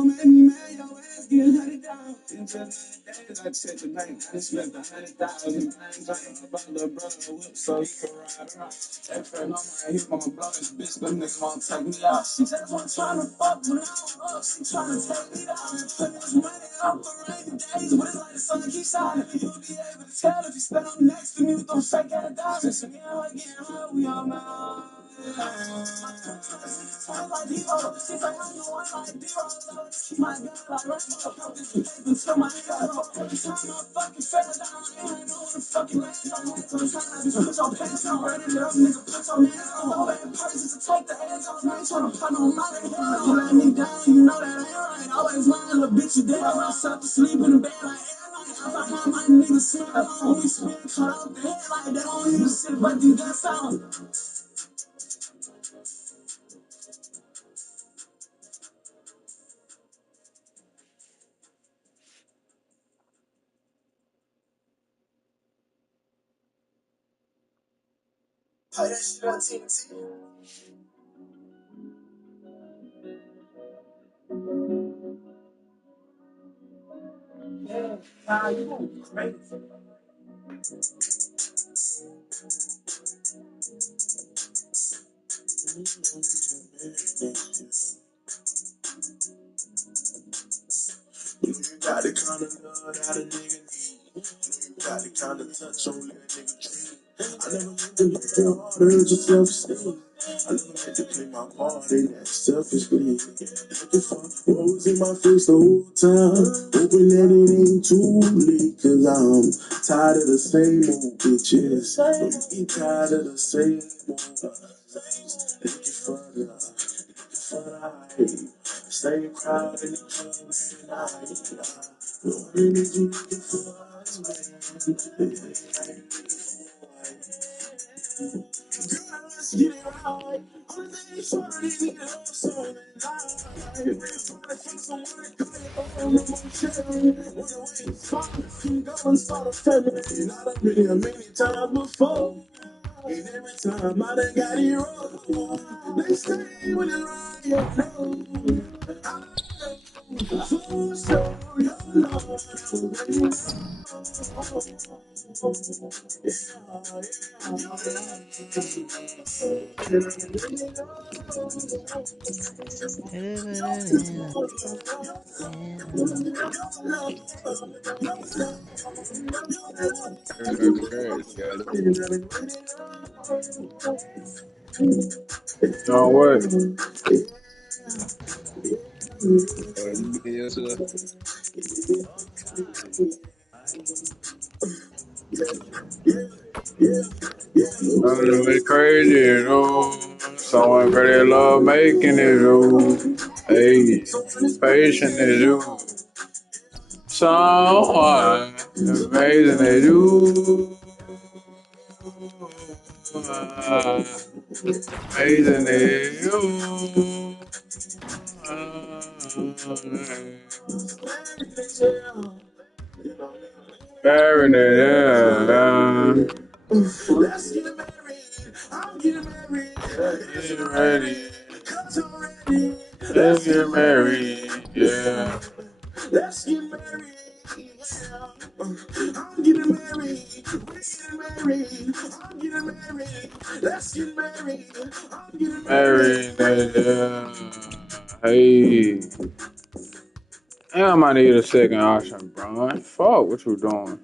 gon' make me mad, your ass get hunted down. In 15 days, I check the bank, I just spent 100,000. I ain't talking about the brother whip, so he can ride around. That friend on my hip, I'ma blow this bitch, them niggas won't take me out. She just wasn't tryna fuck when I was up, she tryna take me down and put this money out for rainy days. When it's like the sun keeps shining, you'll be able to tell if you stand up next to me with those fake ass diamonds. So me and her getting high, we all know. Like D.Hollis, she's like, I'm the one like D.Hollis. My God, like, right now, this paper to my head. Every time I fucking fell down, I ain't know what the fucking last time I had to try to just put your pants on, ready to up, nigga, put your hands on. All that purposes to take the edge off, man, tryna put on my head. You let me down, you know that ain't right. Always lying, little bitch, you dead. Myself to sleep in the bed like every night. I thought I might need to sleep alone. We spin, cut off the head like they don't even shit, but you got sound. Oh, that shit on TNT. Yeah, nah, you going crazy. You got the kind of love that a nigga need. You got the kind of touch only a nigga dream. I never meant to let your heart hurt your self-esteem. I never meant to play my part in that selfishly. Looking for what was in my face the whole time. Hoping that it ain't too late. Cause I'm tired of the same old bitches. You get tired of the same old things. Looking for the hype. Same crowd in the club every night. What really you looking for us, man? Let's get it right. All the things for the love song and life. We're trying to find someone to call you on the motion. When the way is fine, can go and start a family. Not a million, many times before. And every time I done got it wrong. They say when it's right, you know. For sure, your love. No way. Yes, sir. Nothing bit crazy, you know. Someone crazy love making it, you. Hey, patient is you. Someone amazing is you. Amazing is you. Married it, yeah. Let's get married. I'm getting married. Get ready. Cause I'm ready. Let's get married, yeah. Let's get married. Yeah. I'm getting married. We're getting married. I'm getting married. Let's get married. I'm getting married. Married it, yeah. Hey. Yeah, I might need a second option, bro. Fuck what you doing.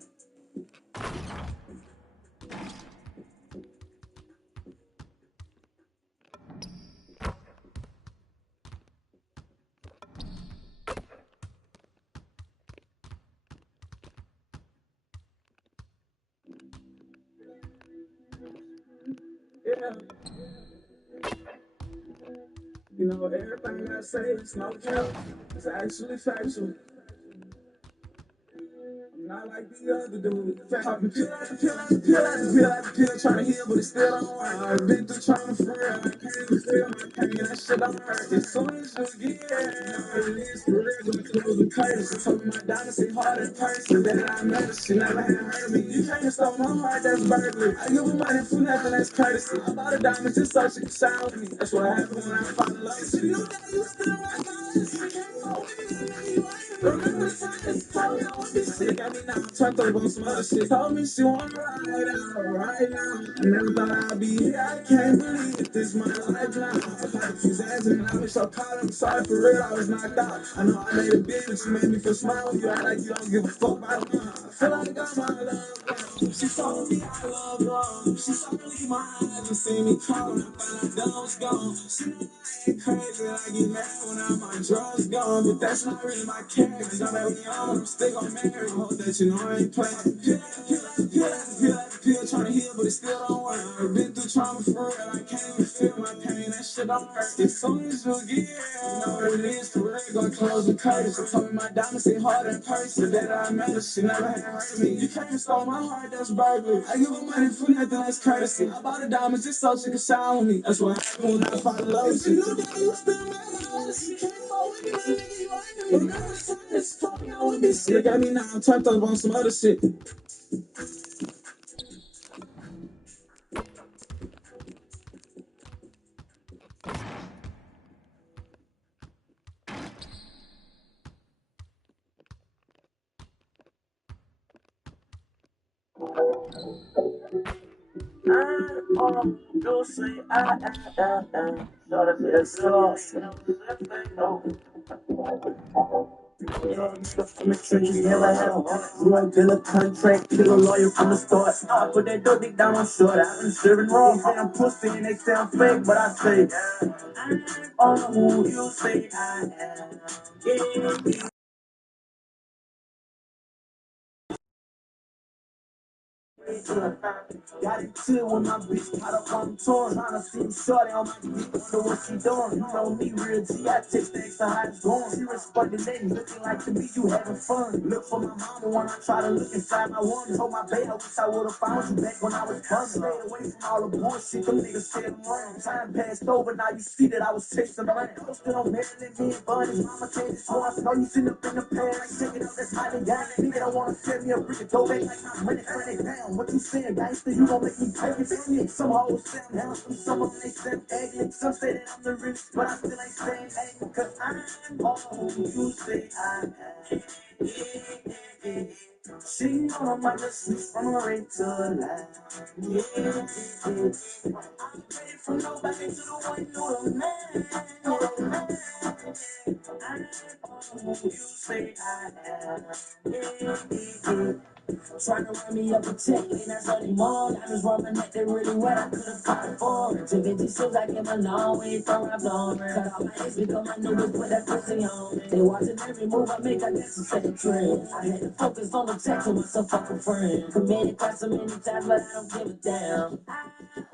Yeah. You know, everything I say is no cap. It's actually factual. Not like the other dude. Popping pill after pill after pill after pill after pill, trying to heal, but it still don't work. I've been through trying to free. I can't even feel my pain. That shit don't hurt. As soon as you get it is for real. Gonna close the curtains. She told me my dynasty hard in person. That I met her. She never had heard of me. You can't stop my heart. That's burglary. I give her money for nothing. That's courtesy. I bought a diamond just so she can shine with me. That's what happened when I found love. She knew that you was still my thoughts. Remember the time this told me I would be sick. I mean, now I'm turned up on some other shit. Told me she wanna ride out right now. I never thought I'd be here. I can't believe it. This my lifeline. I popped a few Zans and I was so proud. I'm sorry for real. I was knocked out. I know I made a big, but you made me feel small. You act like you don't give a fuck about me. I feel like I got my love gone. She told me I love her. She saw me leave my eyes and see me call. I found out I was gone. She know I ain't crazy. I get mad when all my drugs gone, but that's not really my character. Cause I'm every young, I'm still gon' marry. Hope that you know I ain't playing. Pill trying to heal, but it still don't work. I've been through trauma for real. I can't even feel my pain. That shit don't hurt. As soon as you get here, you know what it is for real. Gonna close the curtain. She told me my diamonds hit harder in person. That I met her, she never had hurt me. You can't stole my heart, that's burglary. I give her money for nothing, that's courtesy. I bought the diamonds just so she could shine with me. That's what happened when I fall in love with you. If you knew that you still mad, you can't fall with me, my nigga, you ain't me. Remember the time this told me I would be sick. Got me now, I'm turned up on some other shit. You say Short of this loss. Make sure you never have a drug dealer contract, kill a lawyer from the start. I put that dope dick down on short. I've been serving raw. They say I'm pussy and they say I'm fake, but I say I'm who you say I am. Yeah. Got into it when my bitch caught up on the tour. Tryna see him shorty on my dick, wonder what she doing. You know me, real G, I text the extra how it's going. She responded, lady, looking like to me, you having fun. Look for my mama when I try to look inside my woman. Told my baby, I wish I would've found you back when I was bummed. Stayed away from all the bullshit, them niggas said I'm wrong. Time passed over, now you see that I was chasing around. Posted on Maryland, me and Bunny's mama came to show us. Know you sitting up in the pad, like checking out this hot and down. Nigga don't wanna send me a brick of dough back like my money, turn it down. What you saying, gangster? You gon' make me take it from me. Some hoes say I'm handsome, some of them they say I'm ugly. Some say that I'm the realest, but I still ain't saying anything. Cause I'm all who you say I am. Yeah, yeah, yeah. She know I'm out to sleep from a rain to a line. Yeah, yeah, yeah. I'm ready from nobody to the one know the man. Know the man. I'm all who you say I am. Yeah, yeah, yeah. Trying to run me up a check, ain't that anymore. I just run my neck, they really wet, I could've fought for it. Took it to shows, I came a long way from my blown. Cut off my ex, become my niggas, put that pussy on me. They watching every move I make, I guess it's second trend. I had to focus on the text with myself, fuck a friend. Committed quite so many times, but I don't give a damn.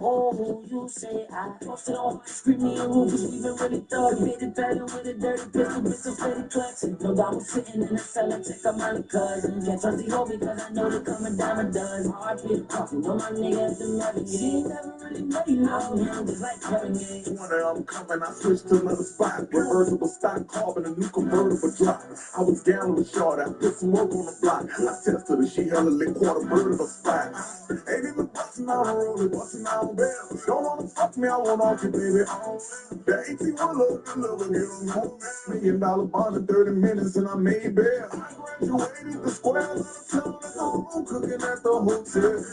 Oh, you say I posted on my screaming and roofies, we been really thug. Made it better with a dirty pistol, bitch, so steady clutching. No doubt I'm sitting in the cellar, check out my cousin. Can't trust the hoe because I know they come a dime a dozen. RP the coffee, know my nigga at the Maverick. She ain't never really made love, man, just like Kevin Gates. When I'm coming, I switched to another spot. Reversible stock, carbon, a new convertible drop. I was down with short, I put some work on the block. I tested her, she hella lit quarter bird of a spot. Ain't even busting out a roller, busting out bell. Don't wanna fuck me, I want off you, baby. The 18 look, the little get on home. $1 million bond in 30 minutes and I made bail. I graduated the square of the town at the home, cooking at the hotel.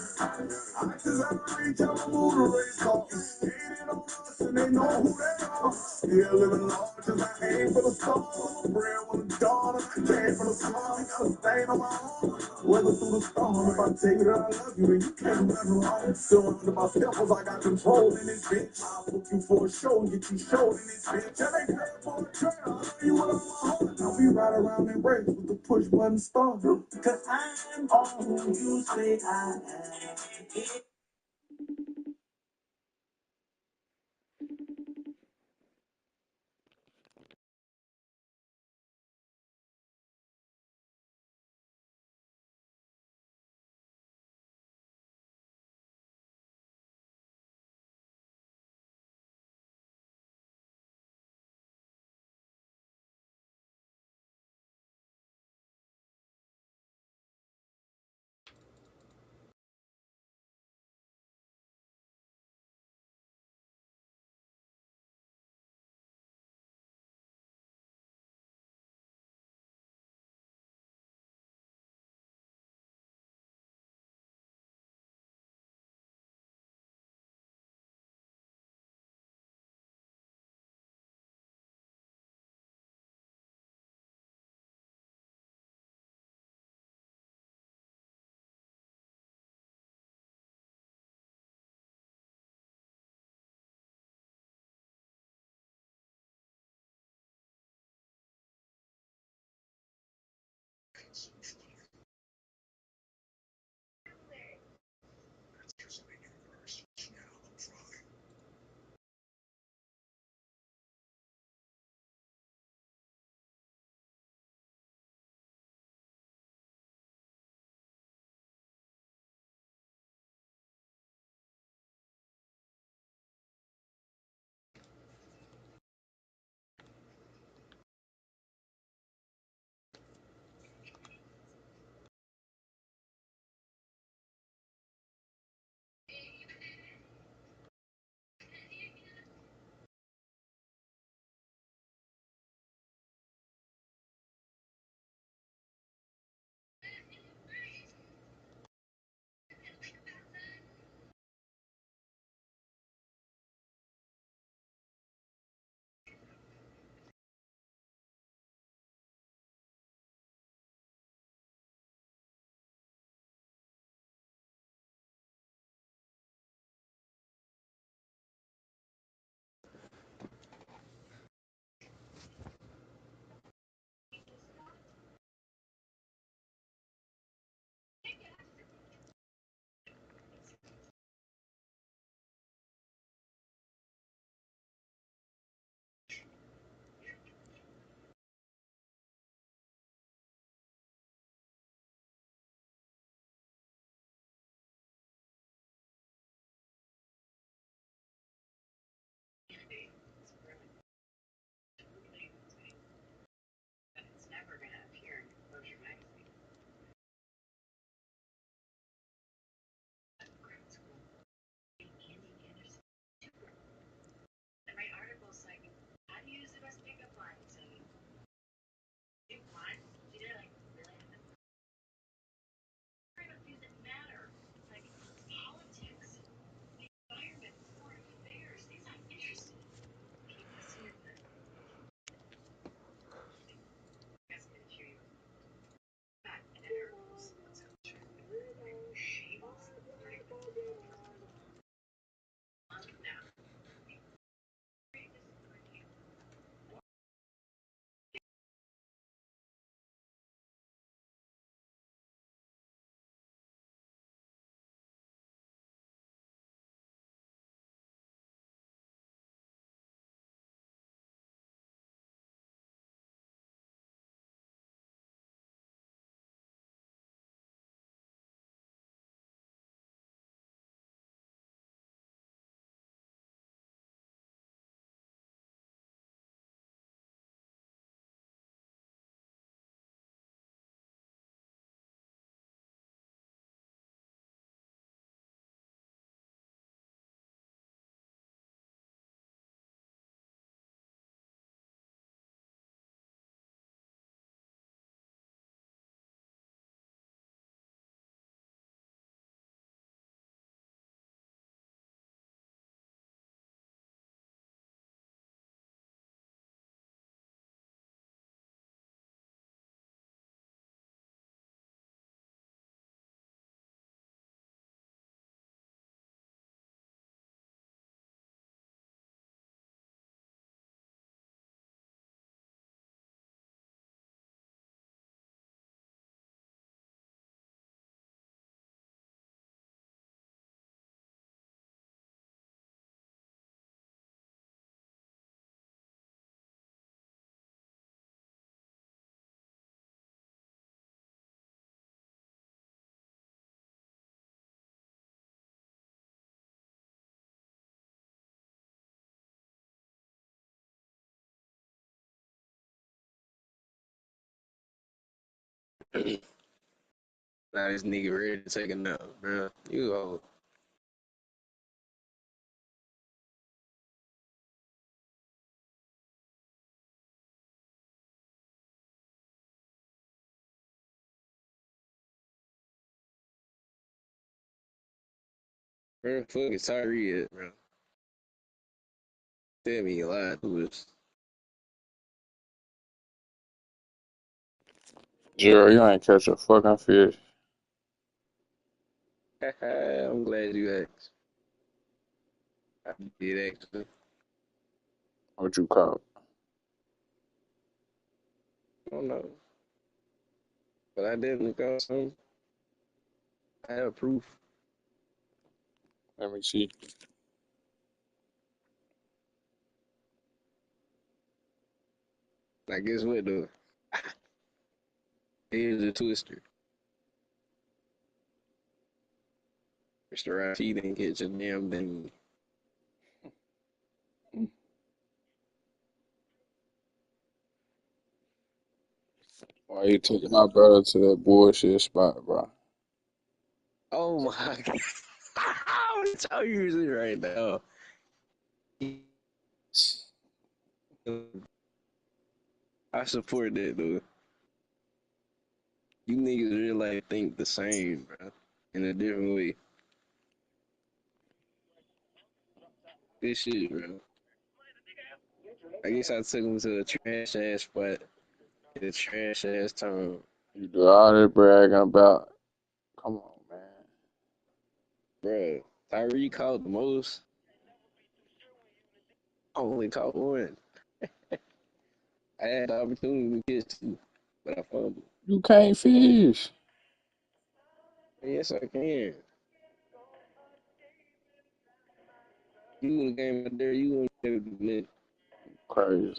I just had to reach out and move the race off. Skated on us and they know who they are. Still living large as I aim for the stars. My bread was a dawn and I came from the slum. Got a stain on my arm. Weather through the storm. If I tell you that I love you, then you can't do nothing wrong. Still under my steppers, I got control in this bitch. I'll book you for a show and get you showed in this bitch. And they pay for a trail. I love you with all my heart. Now we ride around in race with the push button start. Cause I'm all who you say I am. Now this nigga ready to take a nap, bro. You old. Where the fuck is Tyree at, bro? Tell me you lied to us. Jerry, you ain't catch a fucking fish. I'm glad you asked. I did actually. What you caught? I don't know. But I didn't got some. I have proof. Let me see. I guess what though? Here's a twister. Mr. Rashi didn't get your damn thing. Why you taking my brother to that bullshit spot, bro? Oh my god. What y'all using right now? I support that though. You niggas really like think the same, bro. In a different way. This shit, bro. I guess I took him to a trash ass spot in a trash ass town. You do all that bragging about. Come on, man. Bro, Tyree caught the most. I only caught one. I had the opportunity to catch two, but I fumbled. You can't fish. Yes, I can. You would have came out there, you wouldn't be able to do it. Crazy.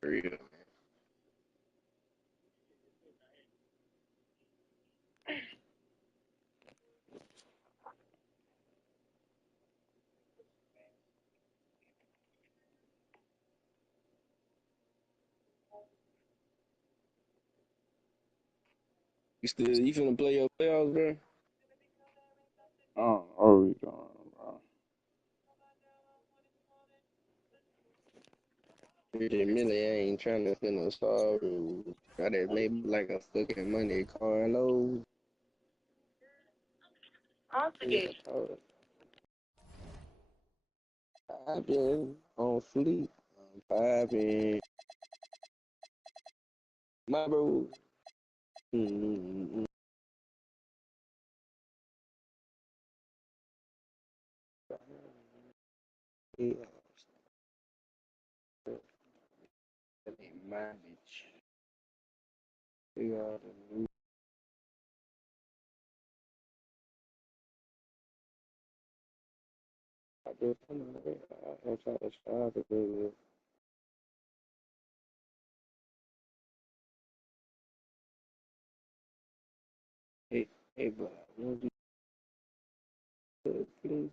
For real. You finna play your playoffs, bro? I don't know what we doing, bro. 30 million, I ain't trying to finna start. Got that maybe like a fucking Monday Carlo. Yeah, I've been on fleek. I've been, my bro. Mm-hmm. Yeah, that ain't my bitch. We got the new. I just come on, I try to start it, baby. Hey, hey, bro, won't you please?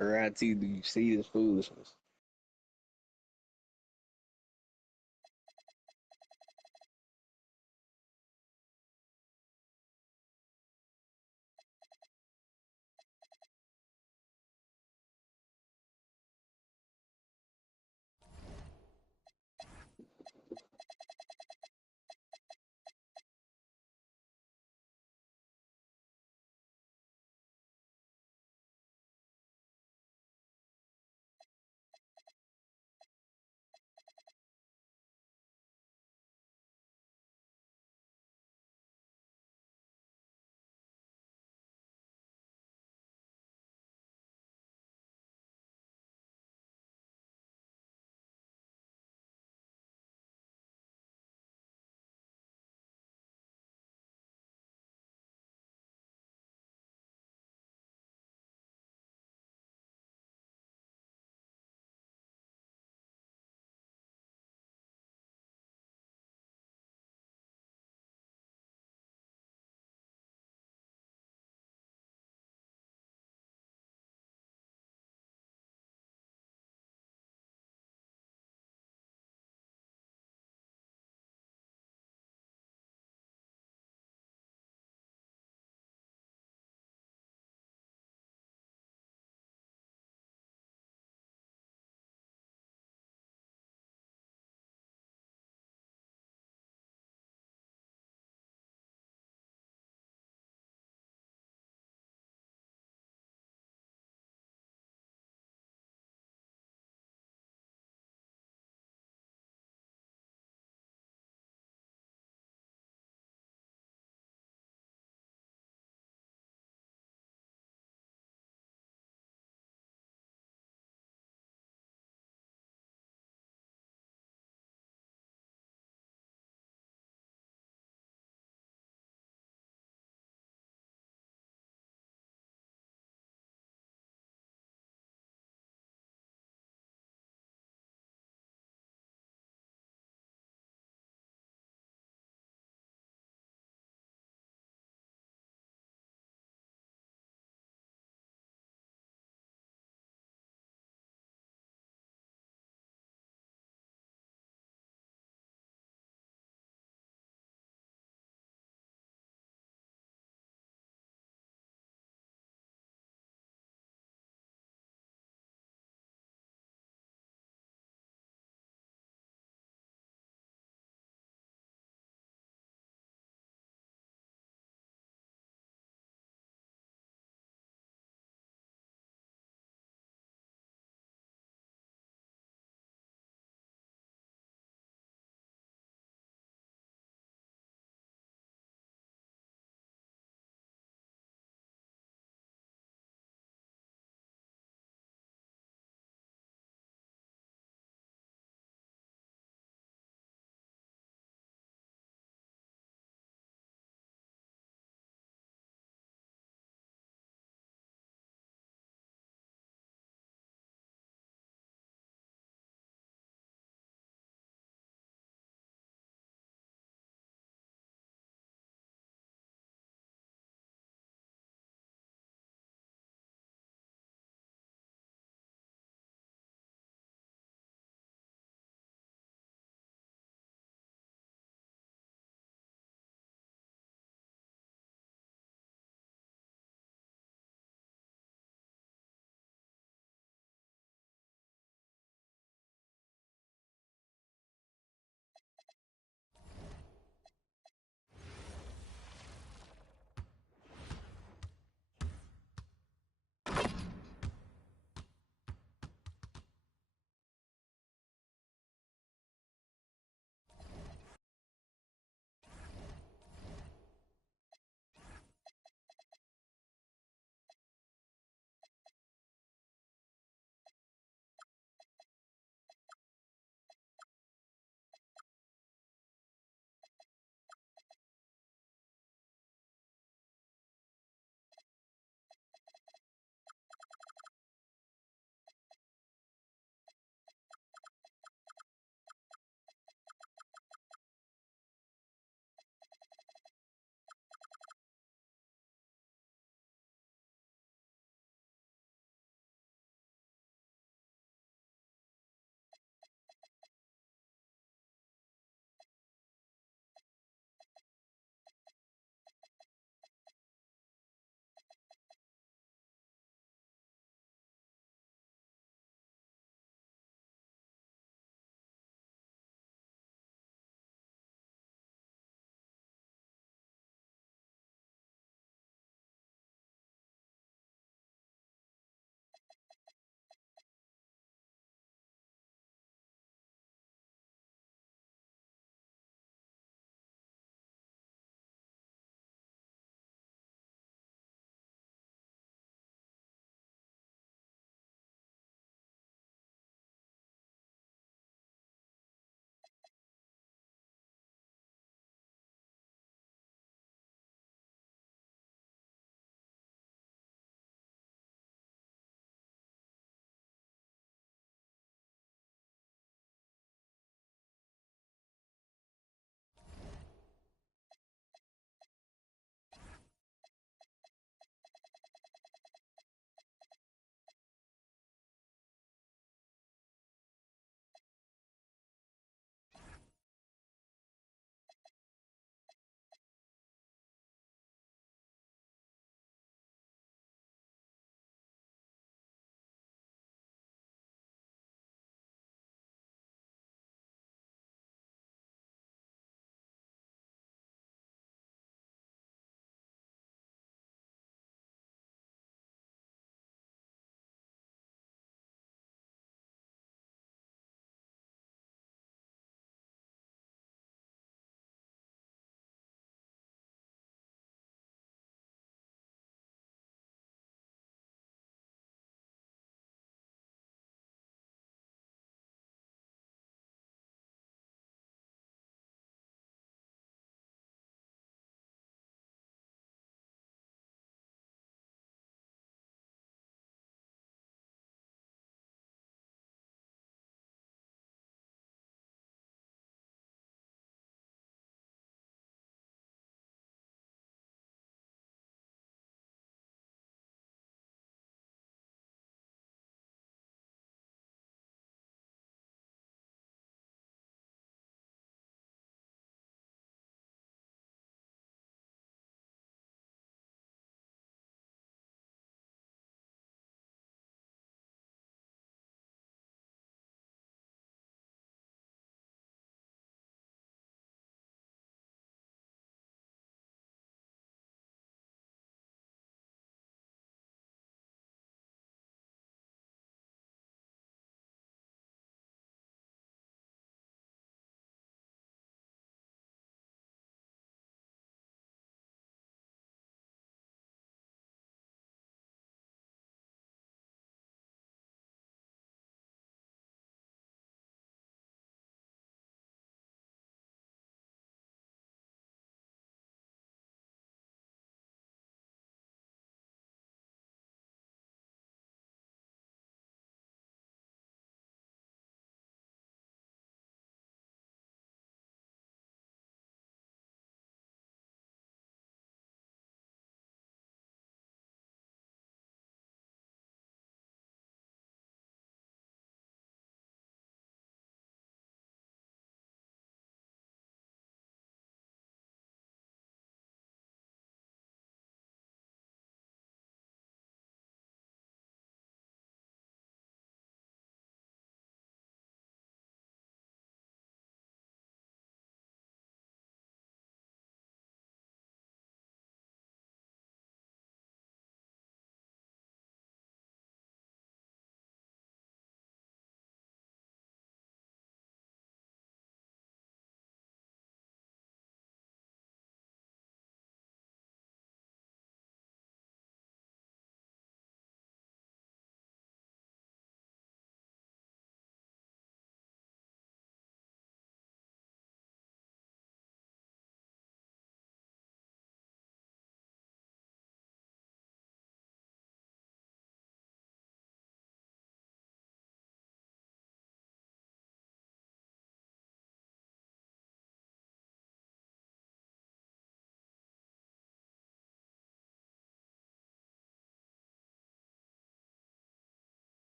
Around T, do you see this foolishness?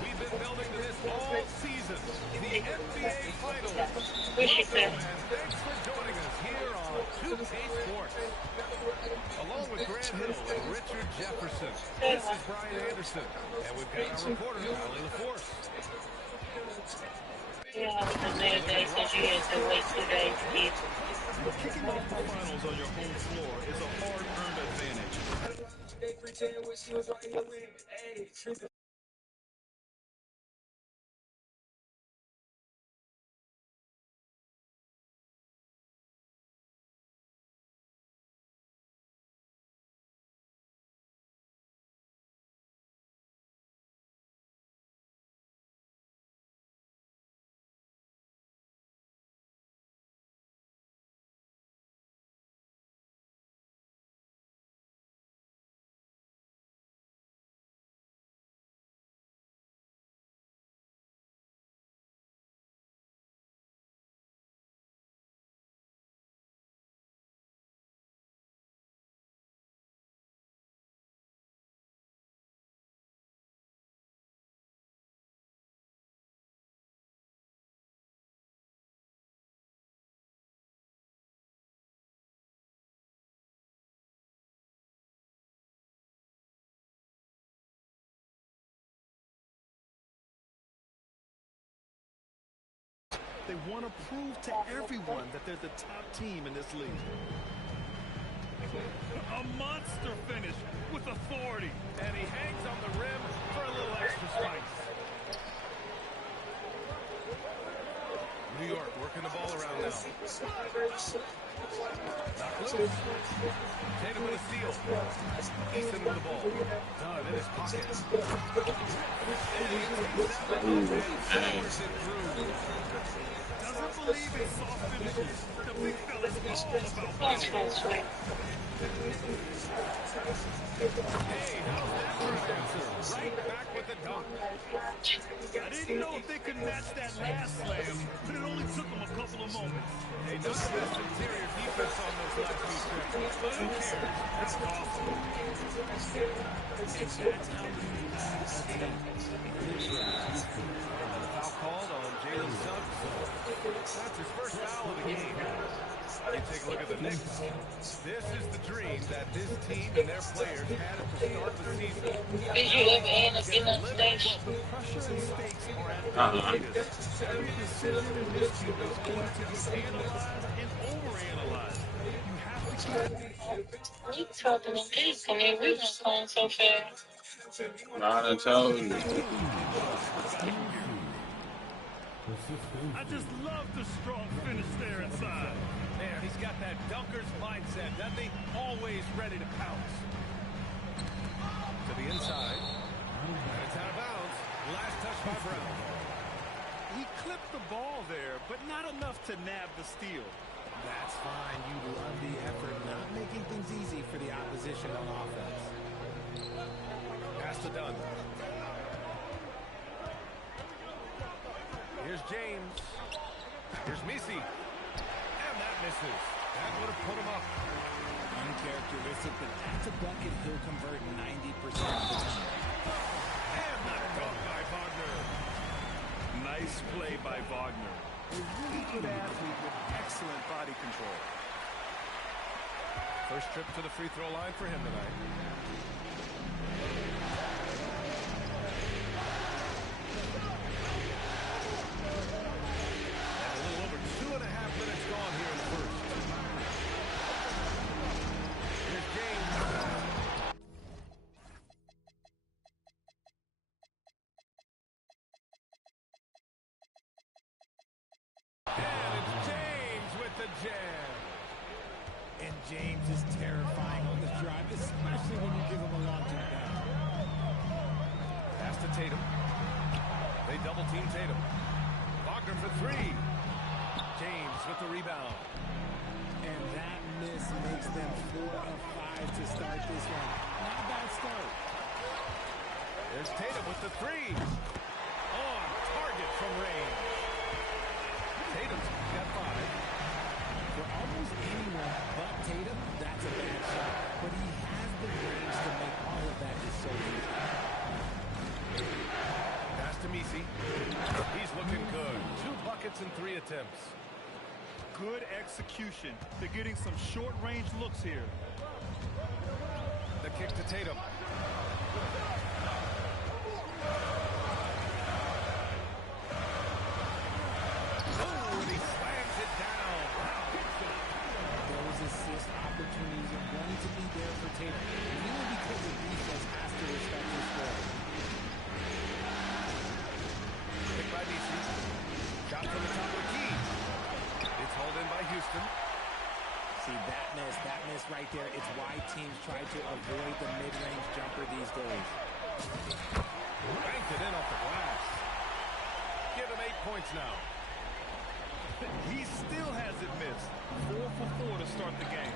We've been building to this all season. The NBA Finals. Michigan. Welcome and thanks for joining us here on 2K Sports. Along with Grant Hill and Richard Jefferson, this is Brian Anderson. And we've got our reporter, Allie LaForce. Yeah, the main day says you had to wait 2 days to get. Kicking off the finals on your home floor is a hard-earned advantage. They want to prove to everyone that they're the top team in this league. A monster finish with authority. And he hangs on the rim for a little extra spice. New York working the ball around now. Not loose. Tatum with a steal. Easton with the ball. Dunn in his pocket. And he takes that one and powers it through. Doesn't believe in soft finishes. The big fella's all about power. Hey, how's that for an answer? Right back with the dunk. I didn't know if they could match that last slam, but it only took them a couple of moments. Hey, not the best interior defense on those last few trips, but who cares? That's awesome. And that's how you beat a team. Foul called on Jalen Suggs. That's his first foul of the game. You take a look at the Knicks. This is the dream that this team and their players had at the start of the season. Did you ever end up getting on stage? Well, the pressure and stakes are at their greatest. Every decision and miscue is going to be analyzed and overanalyzed. You have to keep... You talking to me? I mean, we done gone so fast. I done told you. I just love the strong finish there inside. There, he's got that dunker's mindset, doesn't he? Always ready to pounce. To the inside. And it's out of bounds. Last touch by Brown. He clipped the ball there, but not enough to nab the steal. That's fine. You love the effort, not making things easy for the opposition on offense. Pass to Dunn. Here's James. Here's Missy. And that misses. That would have put him up. Uncharacteristic, but that's a bucket he'll convert 90% of the time. And the dunk by Wagner. Nice play by Wagner. A really good athlete with excellent body control. First trip to the free throw line for him tonight. And James is terrifying on this drive, especially when you give him a long-term down. Pass to Tatum. They double-team Tatum. Wagner for three. James with the rebound. And that miss makes them 4 of 5 to start this one. Not a bad start. There's Tatum with the three. On target from range. Tatum's got 5. For almost anyone but Tatum, that's a bad shot. But he has the range to make all of that is so easy. Pass to Misi. He's looking good. 2 buckets in 3 attempts. Good execution. They're getting some short-range looks here. The kick to Tatum. Assist opportunities are going to be there for Tatum, mainly because the defense has to respect his score. Pick by DC. Shot from the top of the key. It's hauled in by Houston. See, that miss right there. It's why teams try to avoid the mid-range jumper these days. Banked it in off the glass. Give him 8 points now. He still hasn't missed. 4 for 4 to start the game.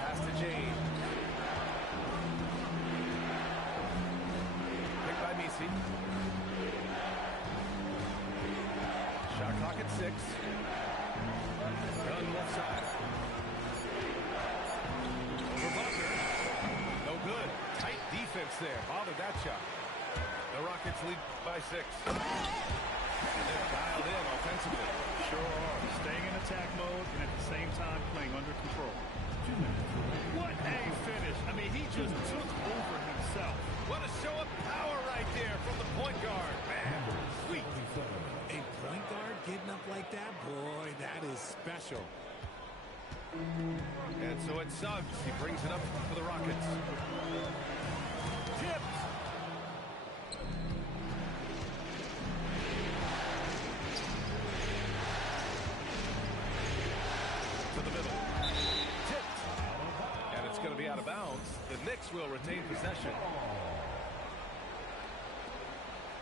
Pass to Jane. Picked by Misi. Shot clock at 6. Gun left side. Over Buckner. No good. Tight defense there. Bothered that shot. The Rockets lead by 6. And they're dialed in offensively. Sure are. Staying in attack mode and at the same time playing under control. 2 minutes. What a finish. I mean, he just took over himself. What a show of power right there from the point guard. Man, sweet. A point guard getting up like that? Boy, that is special. And so it's Suggs. He brings it up for the Rockets. Tipped. To the middle. Tipped. And it's going to be out of bounds. The Knicks will retain possession.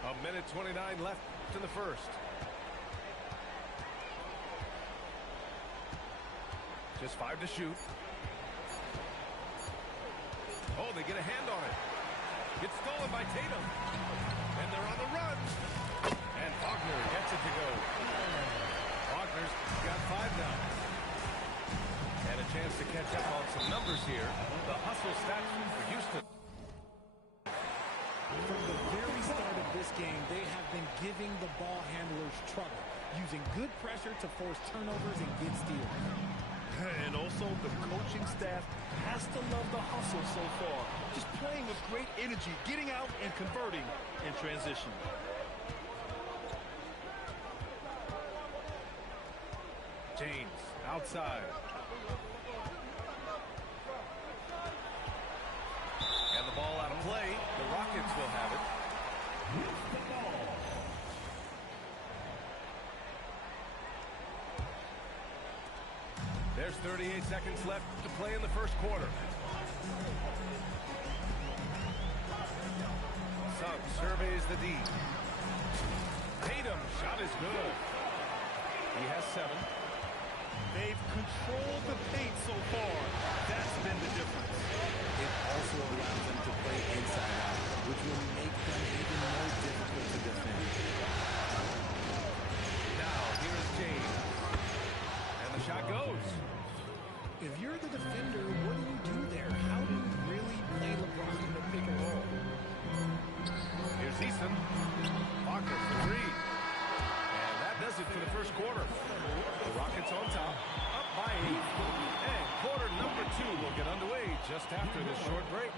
1:29 left in the first. Just 5 to shoot. Oh, they get a hand on it. It's stolen by Tatum. And they're on the run. And Wagner gets it to go. Wagner's got 5 now. And a chance to catch up on some numbers here. The hustle stats for Houston. From the very start of this game, they have been giving the ball handlers trouble, using good pressure to force turnovers and get steals. And also, the coaching staff has to love the hustle so far. Just playing with great energy, getting out and converting in transition. James outside. And the ball out of play. The Rockets will have it. There's 38 seconds left to play in the first quarter. Suggs surveys the D. Tatum, shot is good. He has 7. They've controlled the paint so far. That's been the difference. It also allows them to play inside out, which will make them even more difficult to defend. Now, here's James. And the shot goes. If you're the defender, what do you do there? How do you really play LeBron in the pick and roll? Here's Easton. Wagner for 3. And that does it for the first quarter. The Rockets on top, up by 8. And quarter number 2 will get underway just after this short break.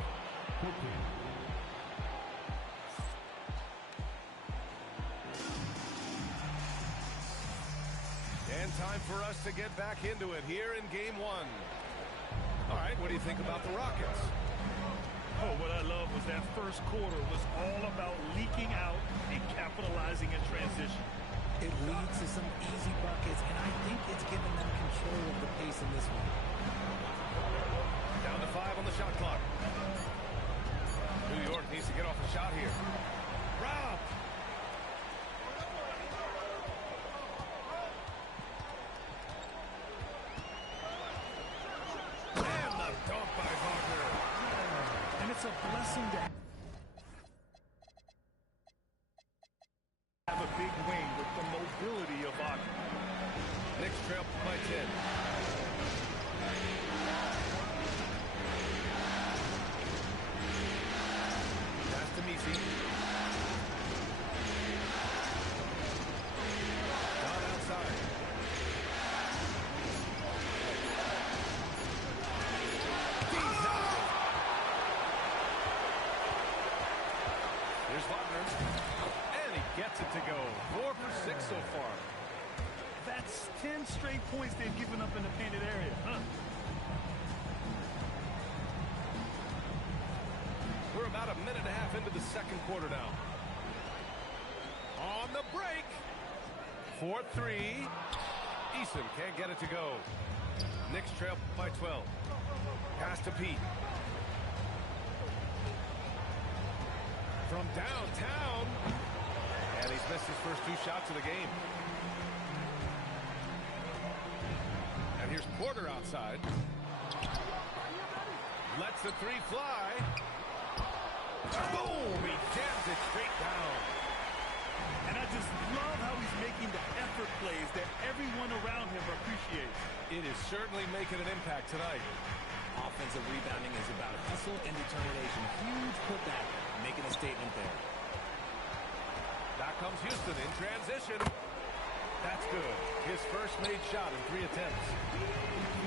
And time for us to get back into it here in Game 1. All right, what do you think about the Rockets? Oh, what I love was that first quarter was all about leaking out and capitalizing in transition. It leads to some easy buckets, and I think it's given them control of the pace in this one. Down to 5 on the shot clock. New York needs to get off the shot here. Rob! And the dunk by Wagner. And it's a blessing to have a big wing with the mobility of Wagner. Knicks trail by 10. Here's Wagner. And he gets it to go. 4 for 6 so far. That's 10 straight points they've given up in the painted area, huh? We're about a minute and a half into the second quarter now. On the break. 4-3. Eason can't get it to go. Knicks trail by 12. Pass to Pete. From downtown. And he's missed his first 2 shots of the game. And here's Porter outside. Lets the 3 fly. Boom! He jams it straight down. And I just love how he's making the effort plays that everyone around him appreciates. It is certainly making an impact tonight. Offensive rebounding is about hustle and determination. Huge putback, making a statement there. Back comes Houston in transition. That's good. His first made shot in 3 attempts.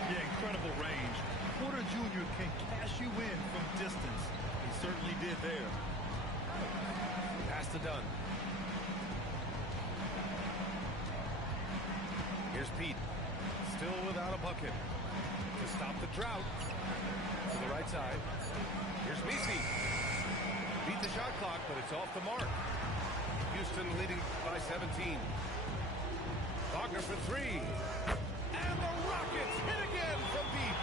Yeah, incredible range. Porter Jr. can cash you in from distance. He certainly did there. Pass to Dunn. Here's Pete. Still without a bucket. To stop the drought. To the right side. Here's Messi. Beat the shot clock, but it's off the mark. Houston leading by 17. Wagner for 3. And the Rockets hit again from deep.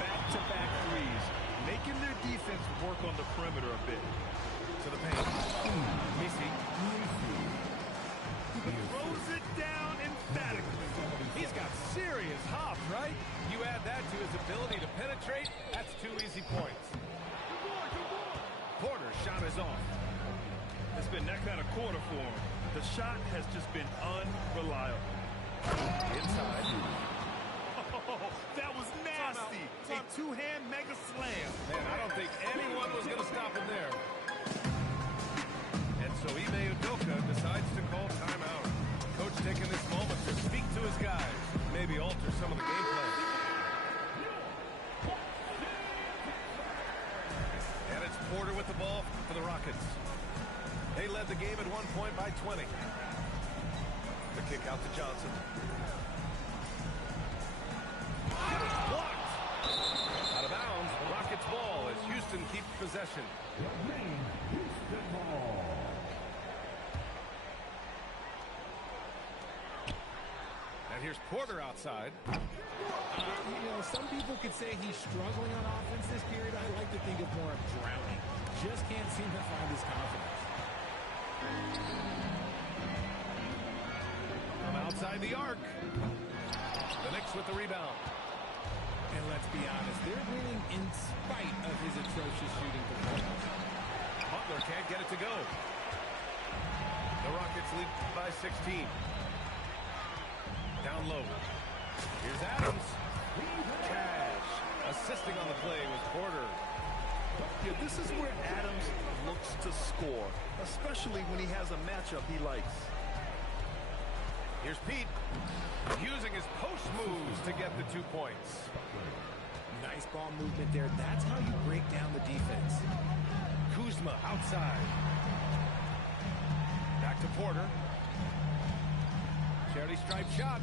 Back-to-back threes, making their defense work on the perimeter a bit. To the paint. Messi. Throws it down emphatically. He's got serious hops, right? You add that to his ability to penetrate, that's 2 easy points. Porter's shot is off. It's been that kind of quarter for him. The shot has just been unreliable. Inside. Oh, that was nasty. A 2-hand mega slam. Man, I don't think anyone was going to stop him there. And so Ime Udoka decides to call timeout. Coach taking this moment to speak to his guys. Maybe alter some of the game plan. And it's Porter with the ball for the Rockets. They led the game at one point by 20. The kick out to Johnson. Blocked. Out of bounds. Rockets ball as Houston keeps possession. Houston ball. And here's Porter outside. Some people could say he's struggling on offense this period. I like to think of more of drowning. Just can't seem to find his confidence. From outside the arc. The Knicks with the rebound. And let's be honest, they're winning in spite of his atrocious shooting performance. Butler can't get it to go. The Rockets lead by 16. Down low. Here's Adams. Cash. Assisting on the play was Porter. Yeah, this is where Adams looks to score, especially when he has a matchup he likes. Here's Pete. Using his post moves to get the 2 points. Nice ball movement there. That's how you break down the defense. Kuzma outside. Back to Porter. Charity stripe shot.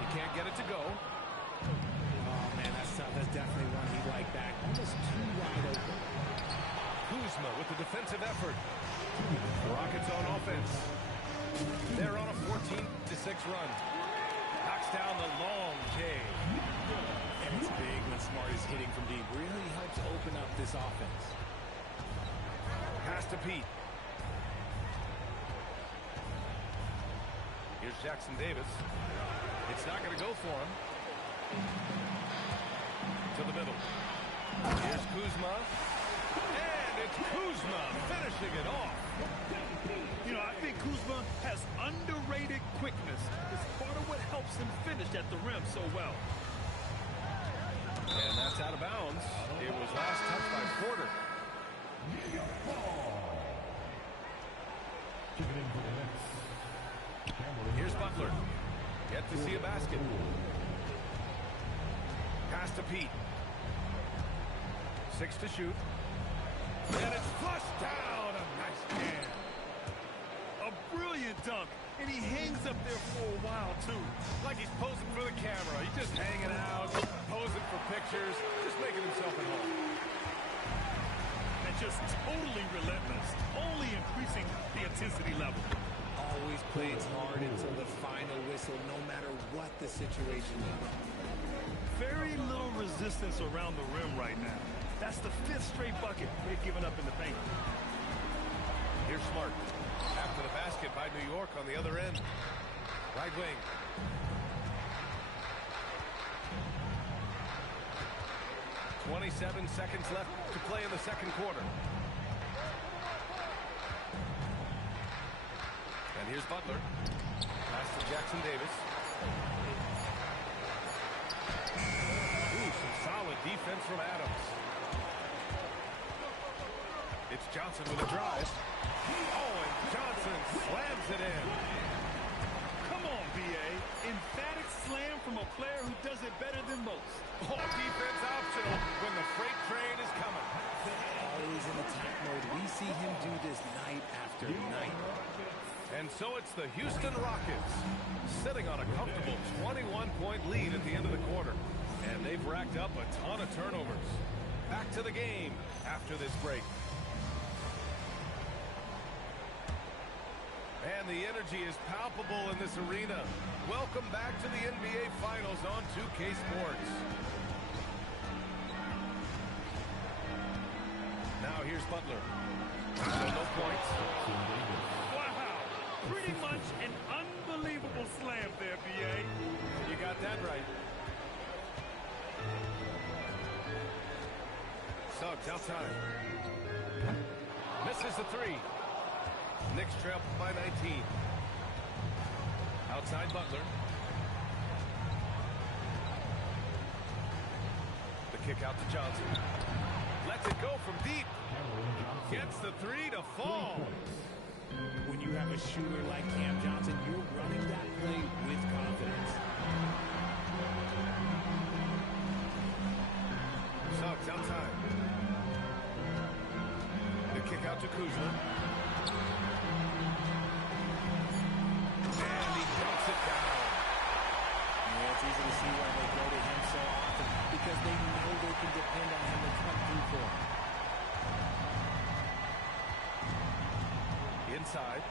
He can't get it to go. Oh, man, that's tough. That's definitely one he'd like back. Almost too wide open. Kuzma with the defensive effort. The Rockets on offense. They're on a 14-6 run. Knocks down the long J. And it's big when Smart is hitting from deep. Really helps open up this offense. Pass to Pete. Here's Jackson Davis. It's not going to go for him. To the middle. Here's Kuzma. And it's Kuzma finishing it off. You know, I think Kuzma has underrated quickness. It's part of what helps him finish at the rim so well. And that's out of bounds. It was last touched by Porter. Here's Butler. Yet to see a basket. Pass to Pete. 6 to shoot. And it's flushed down. A And he hangs up there for a while, too. Like he's posing for the camera. He's just hanging out, posing for pictures, just making himself at home. And just totally relentless, only increasing the intensity level. Always plays hard until the final whistle, no matter what the situation is. Very little resistance around the rim right now. That's the 5th straight bucket they've given up in the paint. Here's Smart. After the basket by New York on the other end. Right wing. "27 seconds left to play in the second quarter. And here's Butler. Pass to Jackson Davis. Ooh, some solid defense from Adams. It's Johnson with a drive. Oh, and Johnson slams it in. Come on, B.A. Emphatic slam from a player who does it better than most. Oh, defense optional when the freight train is coming. Always in attack mode. We see him do this night after night. And so it's the Houston Rockets sitting on a comfortable 21-point lead at the end of the quarter. And they've racked up a ton of turnovers. Back to the game after this break. And the energy is palpable in this arena. Welcome back to the NBA Finals on 2K Sports. Now here's Butler. So no points. Wow. Pretty much an unbelievable slam there, B.A. You got that right. Suggs outside. Misses the three. Knicks trail by 19. Outside Butler. The kick out to Johnson. Lets it go from deep. Gets the three to fall. When you have a shooter like Cam Johnson, you're running that play with confidence. Suggs outside. The kick out to Kuzma. And he dumps it down. Yeah, it's easy to see why they go to him so often, because they know they can depend on him to come through for them. Inside.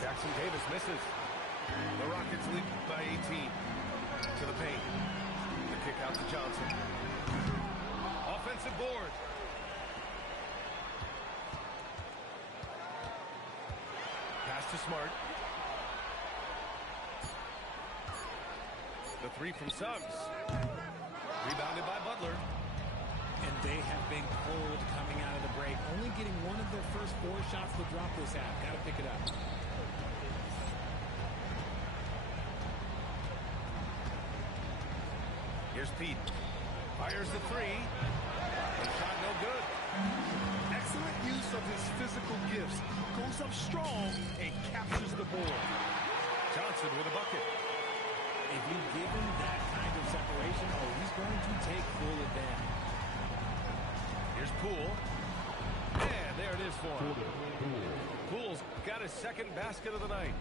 Jackson Davis misses. The Rockets lead by 18. To the paint. The kick out to Johnson. Offensive board. Pass to Smart. The three from Suggs. Rebounded by Butler. And they have been cold coming out of the break, only getting one of their first 4 shots to drop this half. Got to pick it up. Here's Pete. Fires the three. The shot no good. Excellent use of his physical gifts. Goes up strong and captures the board. Johnson with a bucket. If you give him that kind of separation, he's going to take full advantage. Here's Poole. And there it is for him. Poole's got his second basket of the night.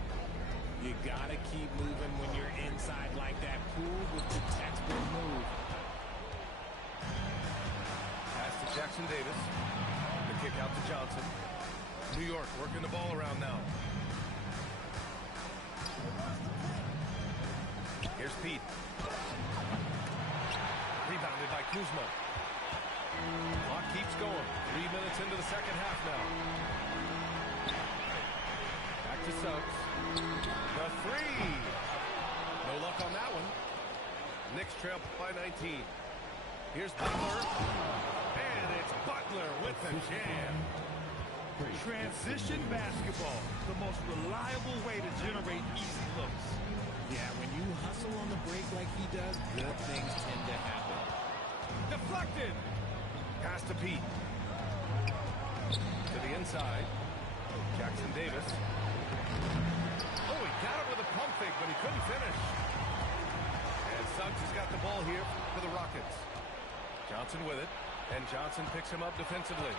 You got to keep moving when you're inside like that. Poole with the textbook move. Pass to Jackson Davis. The kick out to Johnson. New York working the ball around now. Here's Pete. Rebounded by Kuzma. Clock keeps going. 3 minutes into the second half now. Back to Suggs. The three. No luck on that one. Knicks trail by 19. Here's Butler. And it's Butler with the jam. Transition basketball, the most reliable way to generate easy looks. Yeah, when you hustle on the break like he does, good things tend to happen. Deflected. Pass to Pete. To the inside. Jackson Davis. Oh, he got it with a pump fake, but he couldn't finish. And Suggs has got the ball here for the Rockets. Johnson with it, and Johnson picks him up defensively.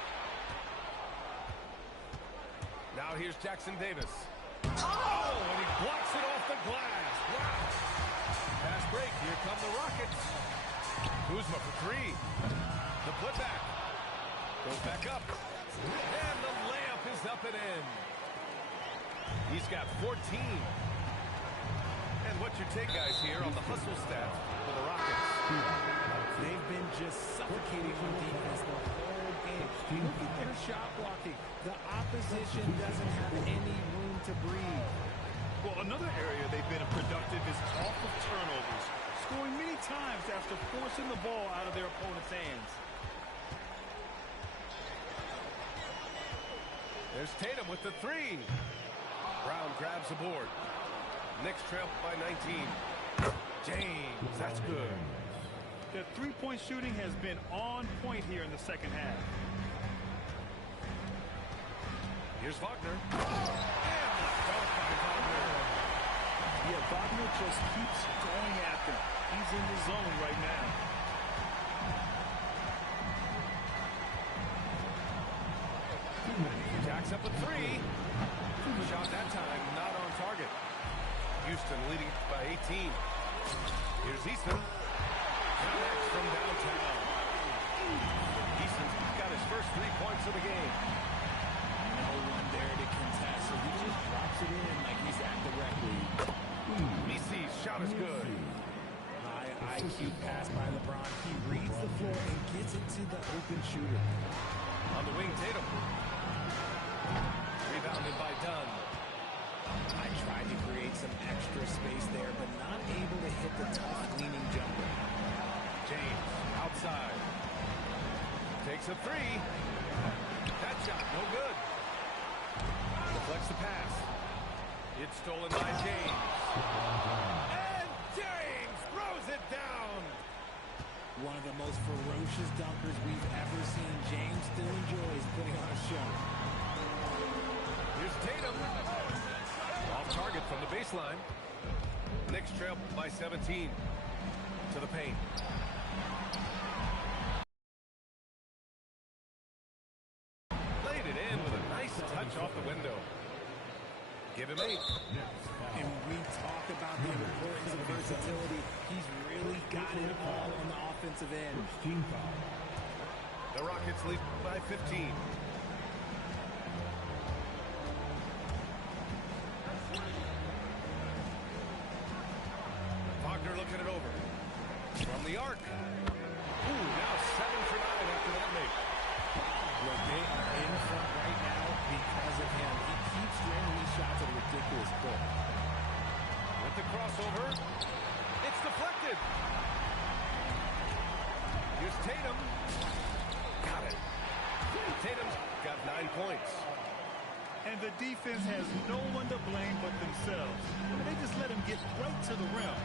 Now here's Jackson Davis. Oh! Blocks it off the glass. Wow. Fast break. Here come the Rockets. Kuzma for three. The putback. Goes back up. And the layup is up and in. He's got 14. And what's your take, guys, here on the hustle stats for the Rockets? They've been just suffocating on defense the whole game. Look at their shot blocking. The opposition doesn't have any room to breathe. Well, another area they've been productive is off of turnovers, scoring many times after forcing the ball out of their opponent's hands. There's Tatum with the three. Brown grabs the board. Knicks trail by 19. James, that's good. The three-point shooting has been on point here in the second half. Here's Wagner. And knocked off by Wagner. Yeah, Wagner just keeps going after him. He's in the zone right now. Jacks up a three. Shot that time, not on target. Houston leading by 18. Here's Easton. Connects from downtown. Easton's got his first 3 points of the game. No one there to contest, so he just drops it in like he's at the rec league. Misi's shot is good. High IQ pass by LeBron. He reads the floor and gets it to the open shooter. On the wing, Tatum. Rebounded by Dunn. I tried to create some extra space there, but not able to hit the tough leaning jumper. James outside. Takes a three. That shot, no good. Deflects the pass. It's stolen by James. And James throws it down. One of the most ferocious dunkers we've ever seen. James still enjoys putting on a show. Here's Tatum. Off target from the baseline. Knicks trail by 17. To the paint. Laid it in with a nice touch off the window. Give him 8. And we talk about the importance of versatility. He's really got it all on the offensive end. The Rockets lead by 15. Wagner looking it over. From the arc. Ooh, now 7 for 9 after that make. Well, they are in front right now because of him. He keeps draining these shots at a ridiculous clip. With the crossover. It's deflected. Here's Tatum. Got it. Tatum's got 9 points. And the defense has no one to blame but themselves. They just let him get right to the rim.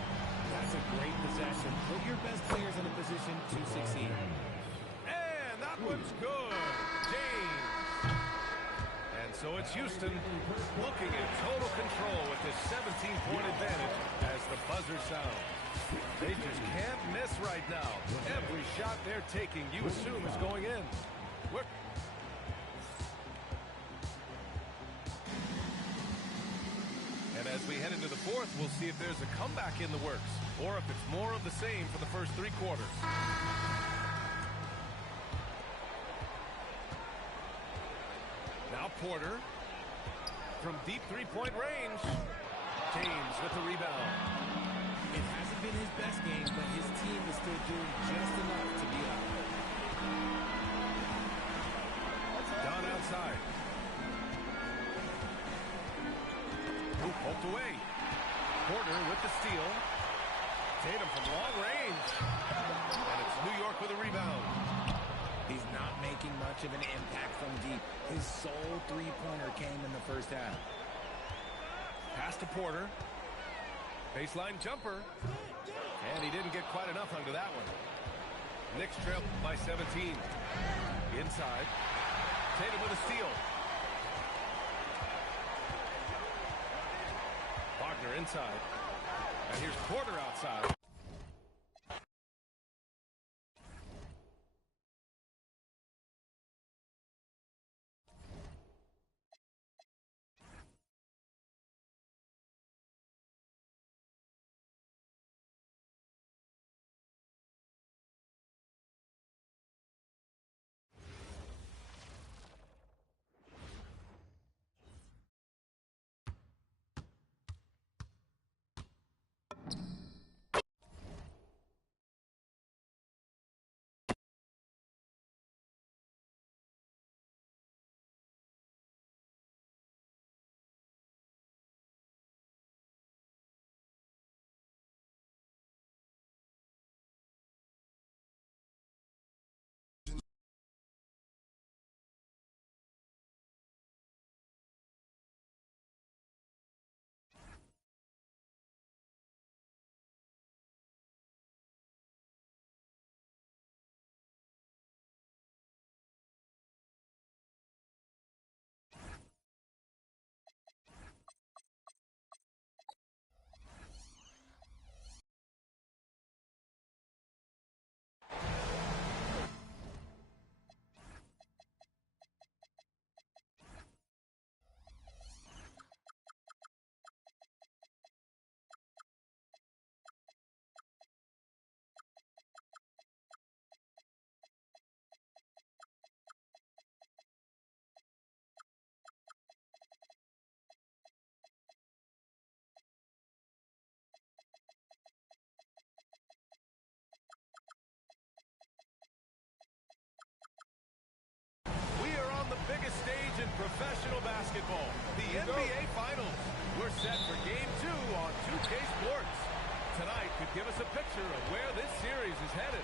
That's a great possession. Put your best players in a position to succeed. And that one's good. James. And so it's Houston looking in total control with this 17-point advantage as the buzzer sounds. They just can't miss right now. Every shot they're taking, you assume, is going in. And as we head into the fourth, we'll see if there's a comeback in the works or if it's more of the same for the first 3 quarters. Now Porter from deep 3-point range. James with the rebound. It hasn't been his best game, but his team is still doing just enough to be up. Down outside. Ooh, poked away. Porter with the steal. Tatum from long range. And it's New York with a rebound. He's not making much of an impact from deep. His sole three-pointer came in the first half. Pass to Porter. Baseline jumper. And he didn't get quite enough under that one. Knicks trail by 17. Inside. Tatum with a steal. Wagner inside. And here's Porter outside. NBA Finals. We're set for Game 2 on 2K Sports. Tonight could give us a picture of where this series is headed.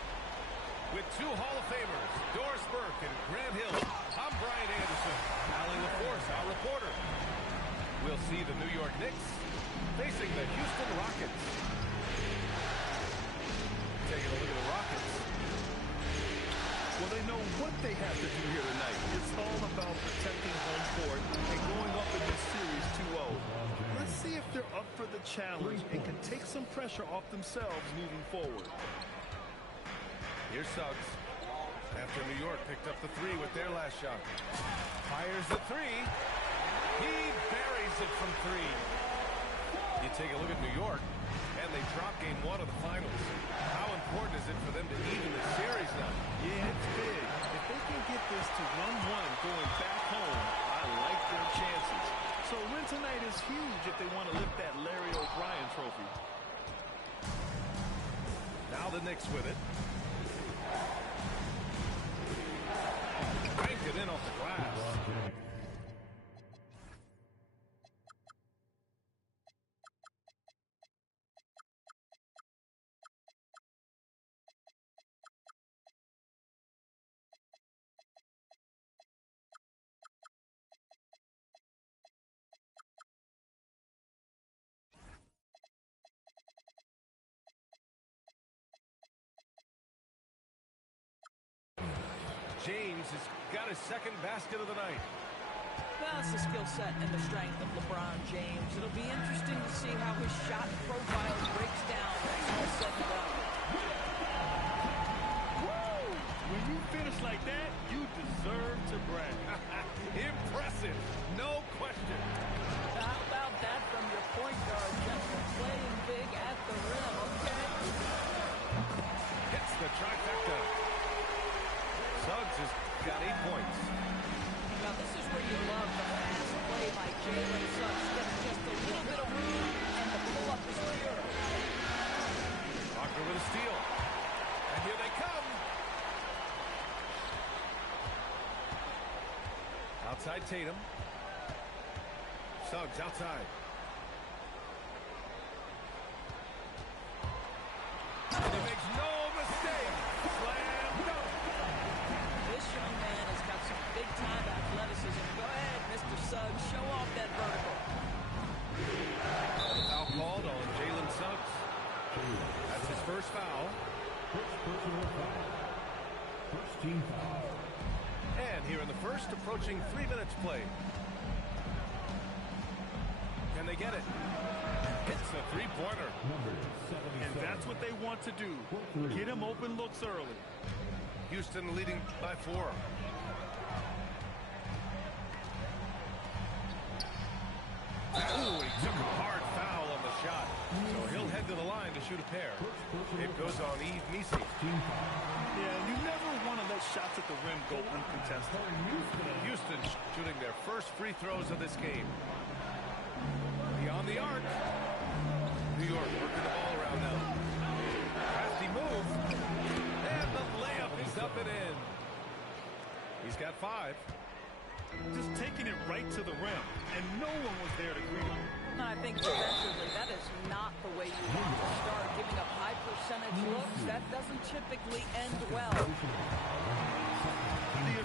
With two Hall of Famers, Doris Burke and Grant Hill, I'm Brian Anderson. Allie LaForce, our reporter. We'll see the New York Knicks facing the Houston Rockets. Taking a look at the Rockets. Well, they know what they have to do here tonight. It's all about protecting home court and going up in this series 2-0. Let's see if they're up for the challenge and can take some pressure off themselves moving forward. Here's Suggs. After New York picked up the three with their last shot. Fires the three. He buries it from three. You take a look at New York, and they drop Game 1 of the Finals. How important is it for them to even the series now? Yeah, it's big. If they can get this to 1-1 going back home, I like their chances. So a win tonight is huge if they want to lift that Larry O'Brien trophy. Now the Knicks with it. Banked it in off the glass. James has got his second basket of the night. That's the skill set and the strength of LeBron James. It'll be interesting to see how his shot profile breaks down when it's all said and done. Woo! When you finish like that, you deserve to brag. Impressive, no question. How about that from your point guard, gentlemen? Playing big at the rim, okay? Hits the trifecta. Suggs has got 8 points. Now this is where you love the fast play by Jalen Suggs. Gets just a little bit of room, and the pull-up is pure. Walker with a steal. And here they come. Outside Tatum. Suggs outside. And he makes no mistake. Slam dunk. This young man has got some big-time athleticism. Go ahead, Mr. Suggs. Show off that vertical. Foul called on Jalen Suggs. That's his first foul. First team foul. And here in the first, approaching 3 minutes played. Can they get it? Hits a three-pointer. And that's what they want to do. Get him open looks early. Houston leading by 4. Ooh, he took a hard foul on the shot. So he'll head to the line to shoot a pair. It goes on Yves Missi. Yeah, you never want to let shots at the rim go uncontested. Houston shooting their first free throws of this game. Beyond the arc. New York working the ball around now. Crafty move. And the layup is up and in. He's got 5. Just taking it right to the rim, and no one was there to greet him. I think defensively, that is not the way you want to start giving up high percentage looks. That doesn't typically end well. The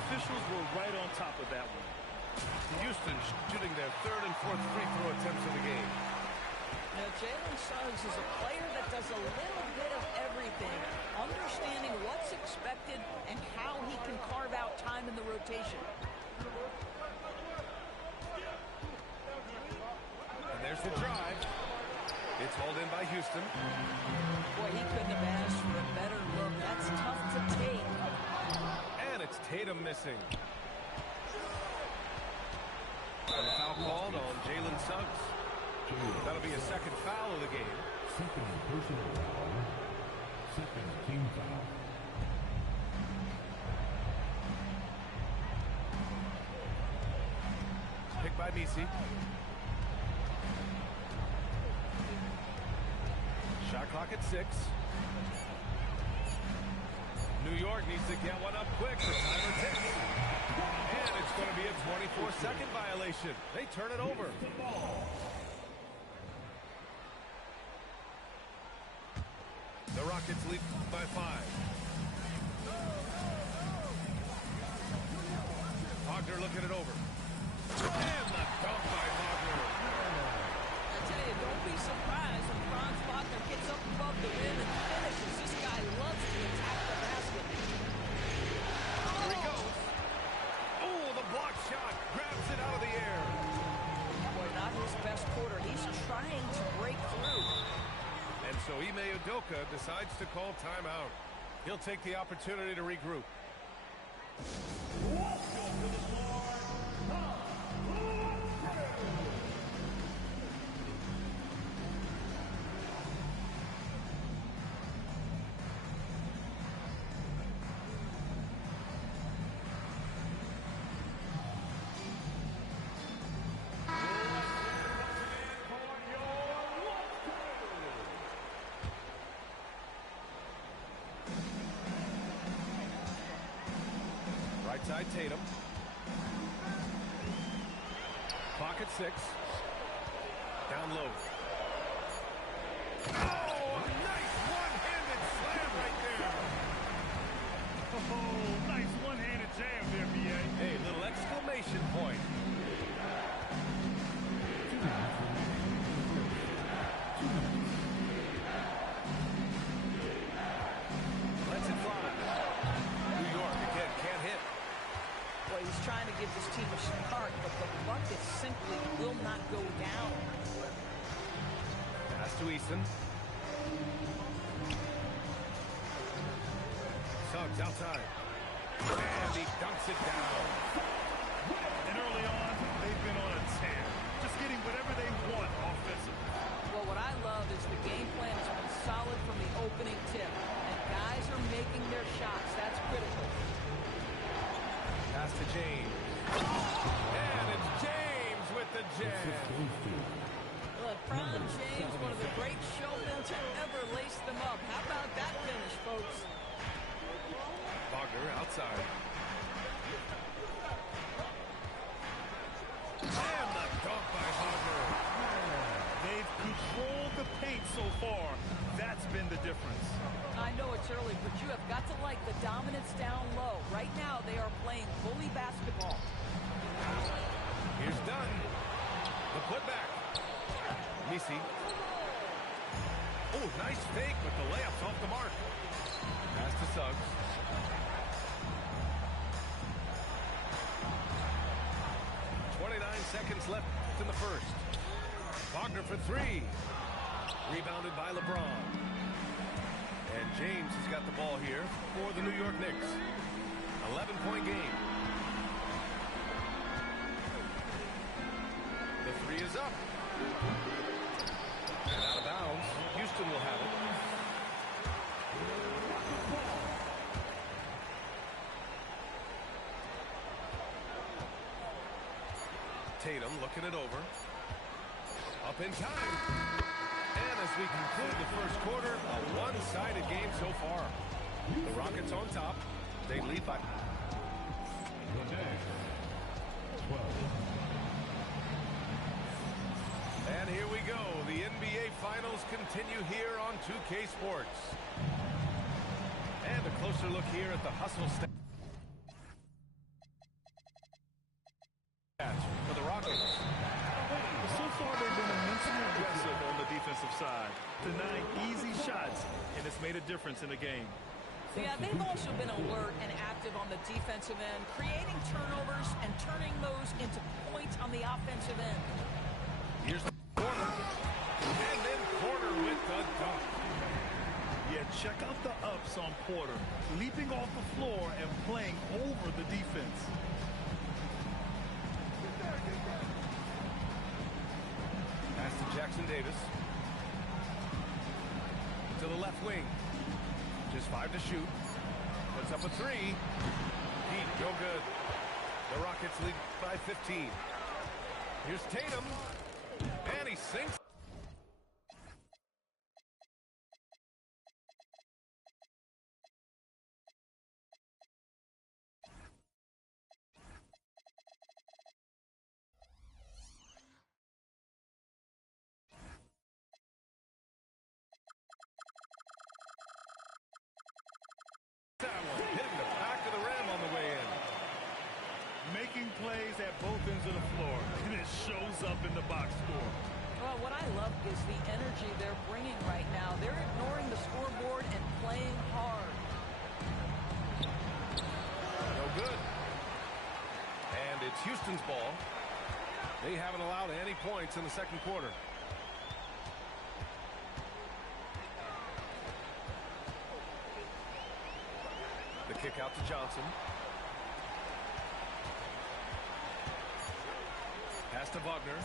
officials were right on top of that one. Houston shooting their 3rd and 4th free throw attempts of the game. Now, Jalen Suggs is a player that does a little bit of everything, understanding what's expected and how he can carve out time in the rotation. And there's the drive. It's hauled in by Houston. Boy, he couldn't have asked for a better look. That's tough to take. And it's Tatum missing. And the foul called on Jalen Suggs. That'll be a second foul of the game. Second personal foul. Second team foul. Picked by Missi. Shot clock at 6. New York needs to get one up quick. The timer ticks. And it's going to be a 24-second violation. They turn it over. The Rockets lead by 5. Wagner looking it over. And the dunk by Wagner. I tell you, don't be surprised when Franz Wagner gets up above the rim and finishes. This guy loves to attack the basket. Here he goes. Oh, the block shot. Grabs it out of the air. Boy, not his best quarter. He's trying to break through. And so Ime Udoka decides to call timeout. He'll take the opportunity to regroup. Right side Tatum. Pocket 6. Down low. Oh, nice one-handed slam right there. Oh, nice one-handed jam there, B.A. Hey, little exclamation point. Lets it fly. New York again can't hit. Boy, he's trying to give this team a start, but the bucket simply will not go down. Pass to Easton. Suggs outside. And he dunks it down. And early on, they've been on a tear. Just getting whatever they want offensively. Well, what I love is the game plan has been solid from the opening tip, and guys are making their shots. That's critical. Pass to James. And it's James with the jam. Look, Franz James, one of the great showmen to ever lace them up. How about that finish, folks? Wagner outside. And the dunk by Wagner. They've controlled the paint so far. That's been the difference. I know it's early, but you have got to like the dominance down low. Right now, they are playing bully basketball. Here's Dunn. The putback. Misi. Oh, nice fake, but the layup's off the mark. Pass to Suggs. .29 seconds left in the first. Wagner for 3. Rebounded by LeBron. And James has got the ball here for the New York Knicks. 11-point game. The 3 is up. And out of bounds. Houston will have it. Tatum looking it over. Up in time. And as we conclude the first quarter, a one-sided game so far. The Rockets on top. They lead by... And here we go. The NBA Finals continue here on 2K Sports. And a closer look here at the hustle stat for the Rockets. So far, they've been immensely aggressive on the defensive side, denying easy shots, and it's made a difference in the game. Yeah, they've also been alert and active on the defensive end, creating turnovers and turning those into points on the offensive end. Here's the corner. And then Porter with the dunk. Yeah, check out the ups on Porter, leaping off the floor and playing over the defense. Pass to Jackson Davis. To the left wing. Just 5 to shoot. Puts up a 3. Deep, no good. The Rockets lead by 15. Here's Tatum. And he sinks. plays at both ends of the floor, and it shows up in the box score. Well, what I love is the energy they're bringing right now. They're ignoring the scoreboard and playing hard. No good. And it's Houston's ball. They haven't allowed any points in the second quarter. The kick out to Johnson. Pass to Wagner.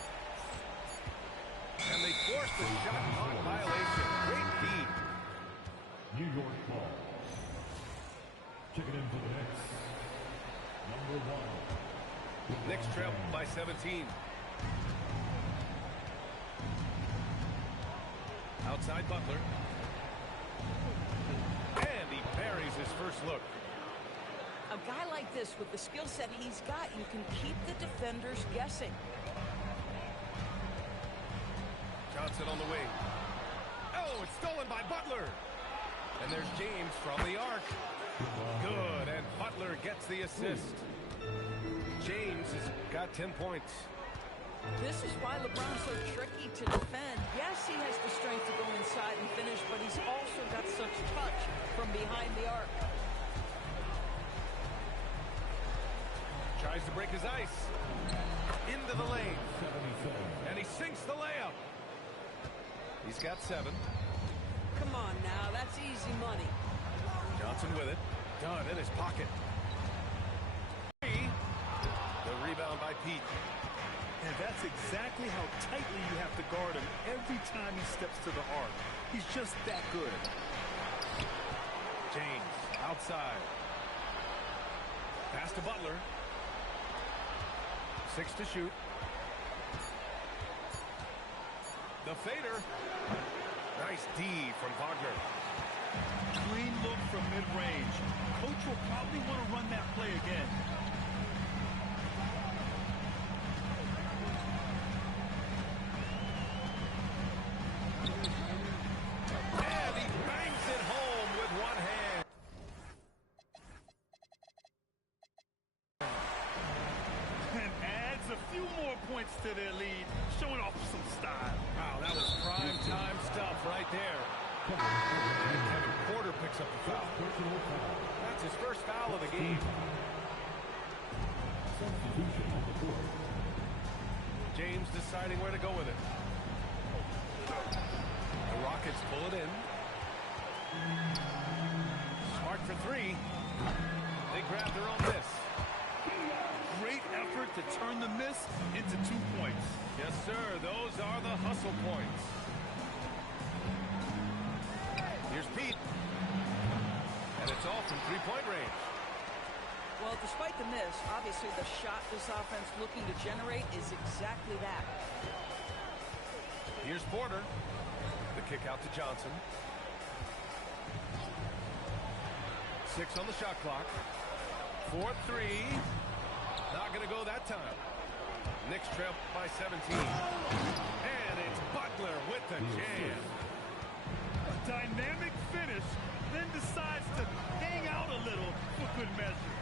And they force the shot clock violation. Great feed. New York ball. Checking in for the Knicks. Number 1. Knicks trail by 17. Outside Butler. And he buries his first look. A guy like this, with the skill set he's got, you can keep the defenders guessing. Johnson on the wing. Oh, it's stolen by Butler. And there's James from the arc. Good, and Butler gets the assist. James has got 10 points. This is why LeBron's so tricky to defend. Yes, he has the strength to go inside and finish, but he's also got such touch from behind the arc. Tries to break his ice. Into the lane. And he sinks the layup. He's got 7. Come on now, that's easy money. Johnson with it. Dunn in his pocket. 3. The rebound by Pete. And that's exactly how tightly you have to guard him every time he steps to the arc. He's just that good. James outside. Pass to Butler. 6 to shoot. The fader. Nice D from Wagner. Clean look from mid-range. Coach will probably want to run that play again. And he bangs it home with one hand. And adds a few more points to their lead, showing off some style. Wow, that was prime time stuff right there. And Kevin Porter picks up the foul. That's his first foul of the game. James deciding where to go with it. The Rockets pull it in. Smart for 3. They grab their own miss. Great effort to turn the miss into 2 points. Yes, sir. Those are the hustle points. Here's Pete. And it's all from three-point range. Well, despite the miss, obviously the shot this offense looking to generate is exactly that. Here's Porter. The kick out to Johnson. 6 on the shot clock. 4-3. Not going to go that time. Knicks trail by 17. And it's Butler with the jam. A dynamic finish, then decides to hang out a little for good measure.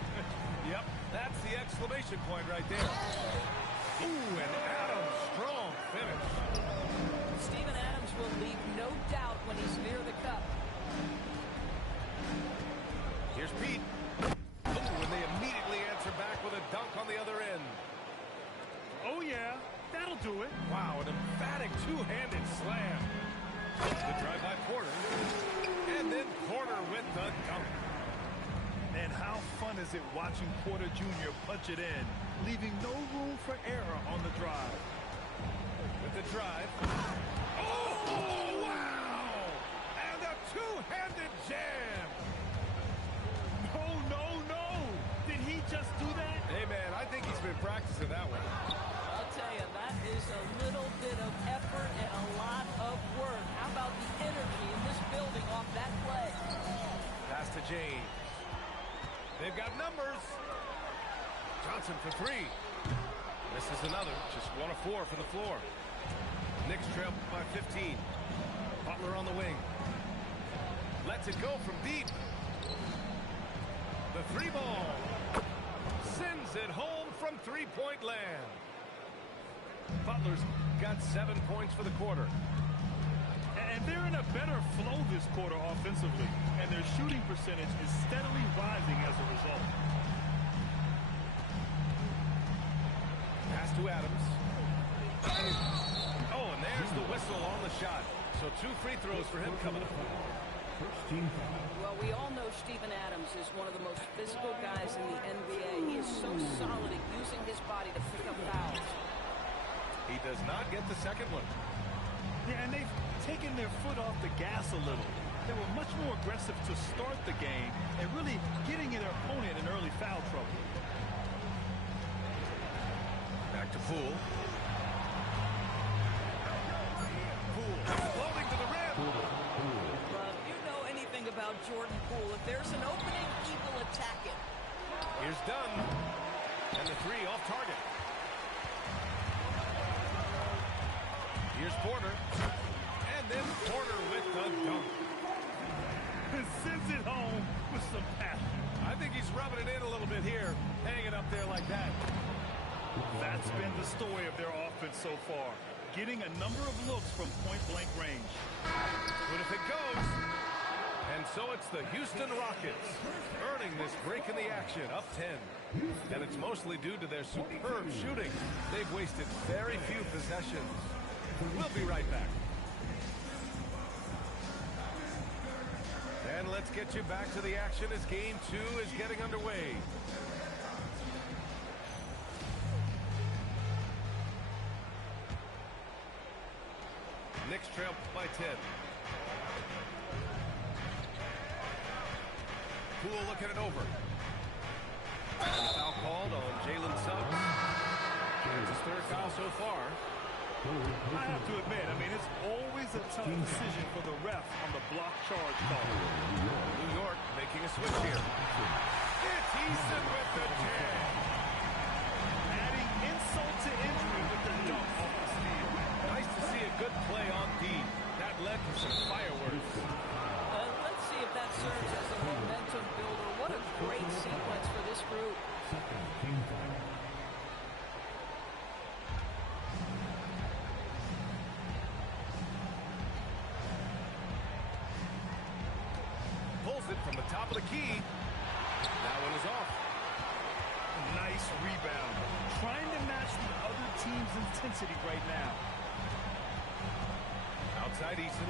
Yep, that's the exclamation point right there. Ooh, and Adams, strong finish. Steven Adams will leave no doubt when he's near the cup. Here's Pete. Ooh, and they immediately answer back with a dunk on the other end. Oh, yeah, that'll do it. Wow, an emphatic two-handed slam. The drive by Porter. And then Porter with the dunk. And how fun is it watching Porter Jr. punch it in, leaving no room for error on the drive. With the drive. Oh, wow! And a two-handed jam. No. Did he just do that? Hey, man, I think he's been practicing that one. I'll tell you, that is a little bit of effort and a lot of work. How about the energy in this building off that play? Pass to James. They've got numbers. Johnson for 3. This is another. Just 1 of 4 for the floor. Knicks trail by 15. Butler on the wing. Lets it go from deep. The 3 ball. Sends it home from three-point land. Butler's got 7 points for the quarter. And they're in a better flow this quarter offensively, and their shooting percentage is steadily rising as a result. Pass to Adams. Oh, and there's the whistle on the shot. So 2 free throws for him coming up. Well, we all know Steven Adams is one of the most physical guys in the NBA. He is so solid at using his body to pick up fouls. He does not get the second one. Yeah, and they've taken their foot off the gas a little. They were much more aggressive to start the game and really getting their opponent in early foul trouble. Back to Poole. Poole floating to the rim. Well, if you know anything about Jordan Poole, if there's an opening, he will attack it. Here's Dunn. And the 3 off target. Here's Porter. And then Porter with the dunk. Sends it home with some passion. I think he's rubbing it in a little bit here, hanging up there like that. That's been the story of their offense so far, getting a number of looks from point-blank range. But if it goes, and so it's the Houston Rockets earning this break in the action, up 10. And it's mostly due to their superb shooting. They've wasted very few possessions. We'll be right back. And let's get you back to the action as Game 2 is getting underway. Knicks trail by 10. Poole looking it over. And the foul called on Jalen Suggs. It's his 3rd foul so far. I have to admit, it's always a tough decision for the ref on the block charge call. New York making a switch here. It's Eason with the jam. Adding insult to injury with the dunk off the steal. Nice to see a good play on D. That led to some fireworks. Let's see if that serves as a momentum builder. What a great sequence for this group. Pulls it from the top of the key. That one is off. Nice rebound. Trying to match the other team's intensity right now. Outside Eason.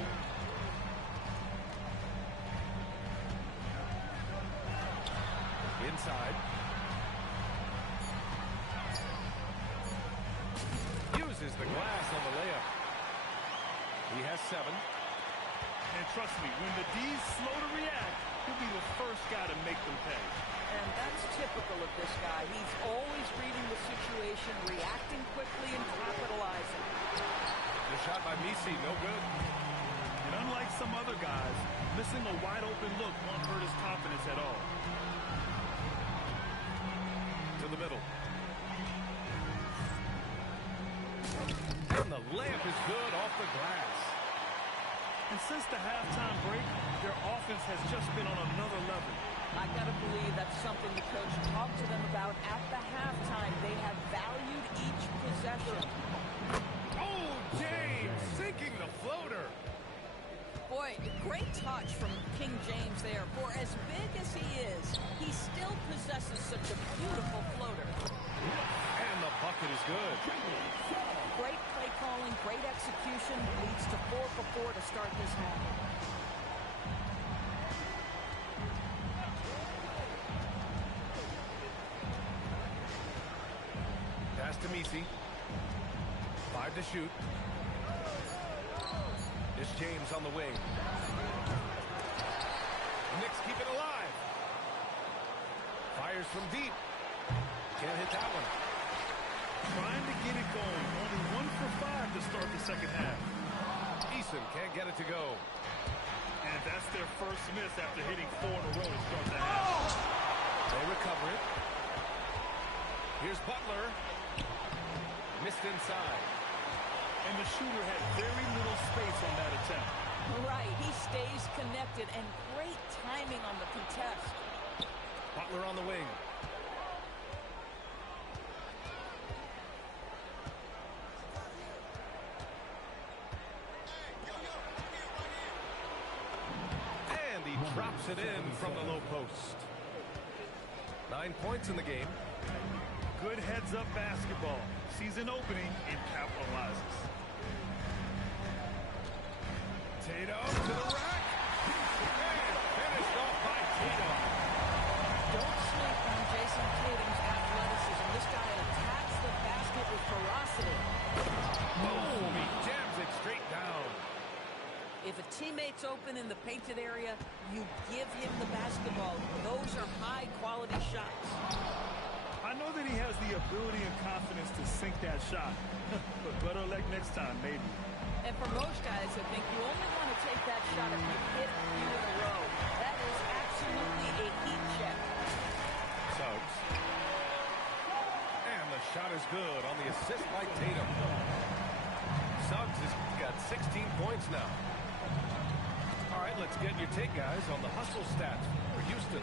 Inside. Uses the glass on the layup. He has 7. And trust me, when the D's slow to react, he'll be the first guy to make them pay. And that's typical of this guy. He's always reading the situation, reacting quickly, and capitalizing. The shot by Messi, no good. And unlike some other guys, missing a wide-open look won't hurt his confidence at all. To the middle. And the layup is good off the glass. And since the halftime break, their offense has just been on another level. I gotta believe that's something the coach talked to them about at the halftime. They have valued each possession. Oh, James sinking the floater. Boy, great touch from King James there. For as big as he is, he still possesses such a beautiful floater. And the bucket is good. Great play calling, great execution, leads to 4 for 4 to start this half. Pass to Messi. 5 to shoot. It's James on the wing. Knicks keep it alive. Fires from deep. Can't hit that one. Trying to get it going. Only 1 for 5 to start the second half. Eason can't get it to go. And that's their first miss after hitting 4 in a row to start the half. They recover it. Here's Butler. Missed inside. And the shooter had very little space on that attempt. Right, he stays connected, and great timing on the contest. Butler on the wing. Puts it in from the low post. 9 points in the game. Good heads-up basketball. Sees an opening and capitalizes. Tatum to the rack. And finished off by Tatum. Don't sleep on Jason Tatum's athleticism. This guy attacks the basket with ferocity. Boom! He jams it straight down. If a teammate's open in the painted area, you give him the basketball. Those are high-quality shots. I know that he has the ability and confidence to sink that shot. But better luck next time, maybe. And for most guys, I think you only want to take that shot if you hit a few in a row. That is absolutely a heat check. Suggs. And the shot is good on the assist by Tatum. Suggs has got 16 points now. All right, let's get your take, guys, on the hustle stats for Houston.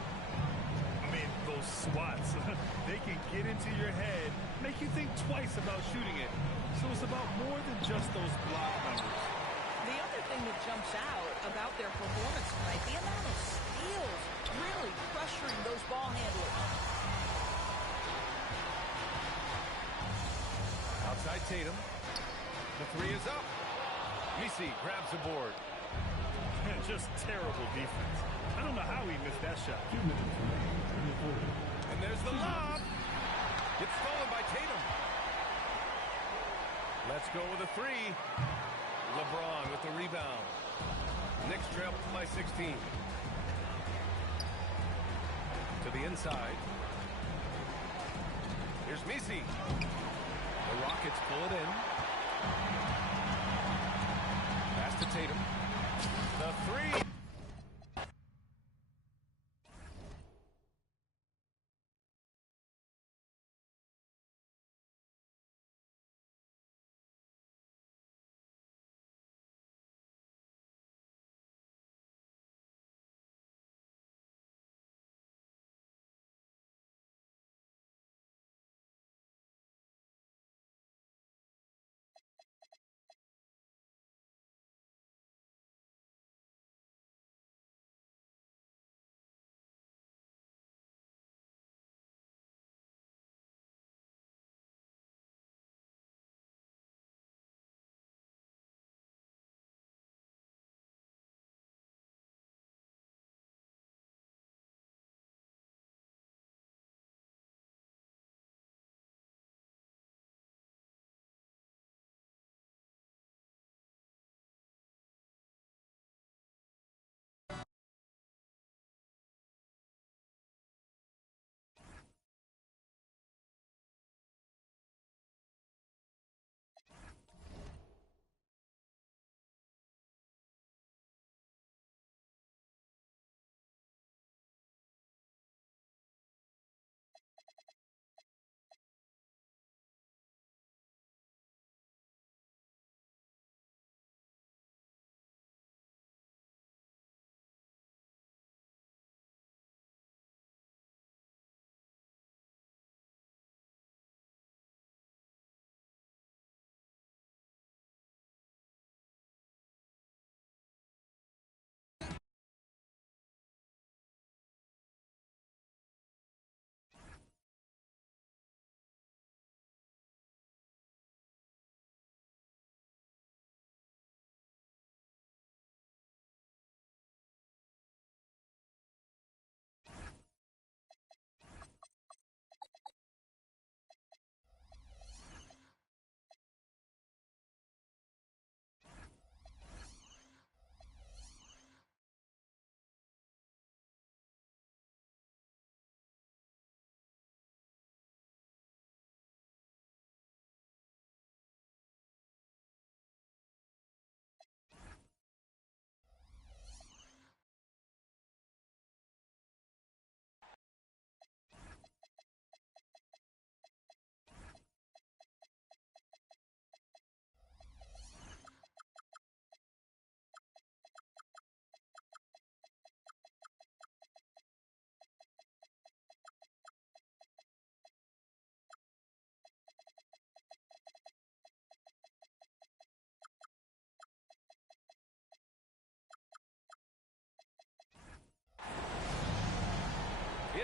I mean, those swats, they can get into your head, make you think twice about shooting it. So it's about more than just those block numbers. The other thing that jumps out about their performance tonight, the amount of steals, really pressuring those ball handlers. Outside Tatum. The three is up. Misi grabs the board. Just terrible defense. I don't know how he missed that shot. And there's the lob. It's stolen by Tatum. Let's go with a three. LeBron with the rebound. Knicks trail by 16. To the inside. Here's Misi. The Rockets pull it in. Pass to Tatum. The three.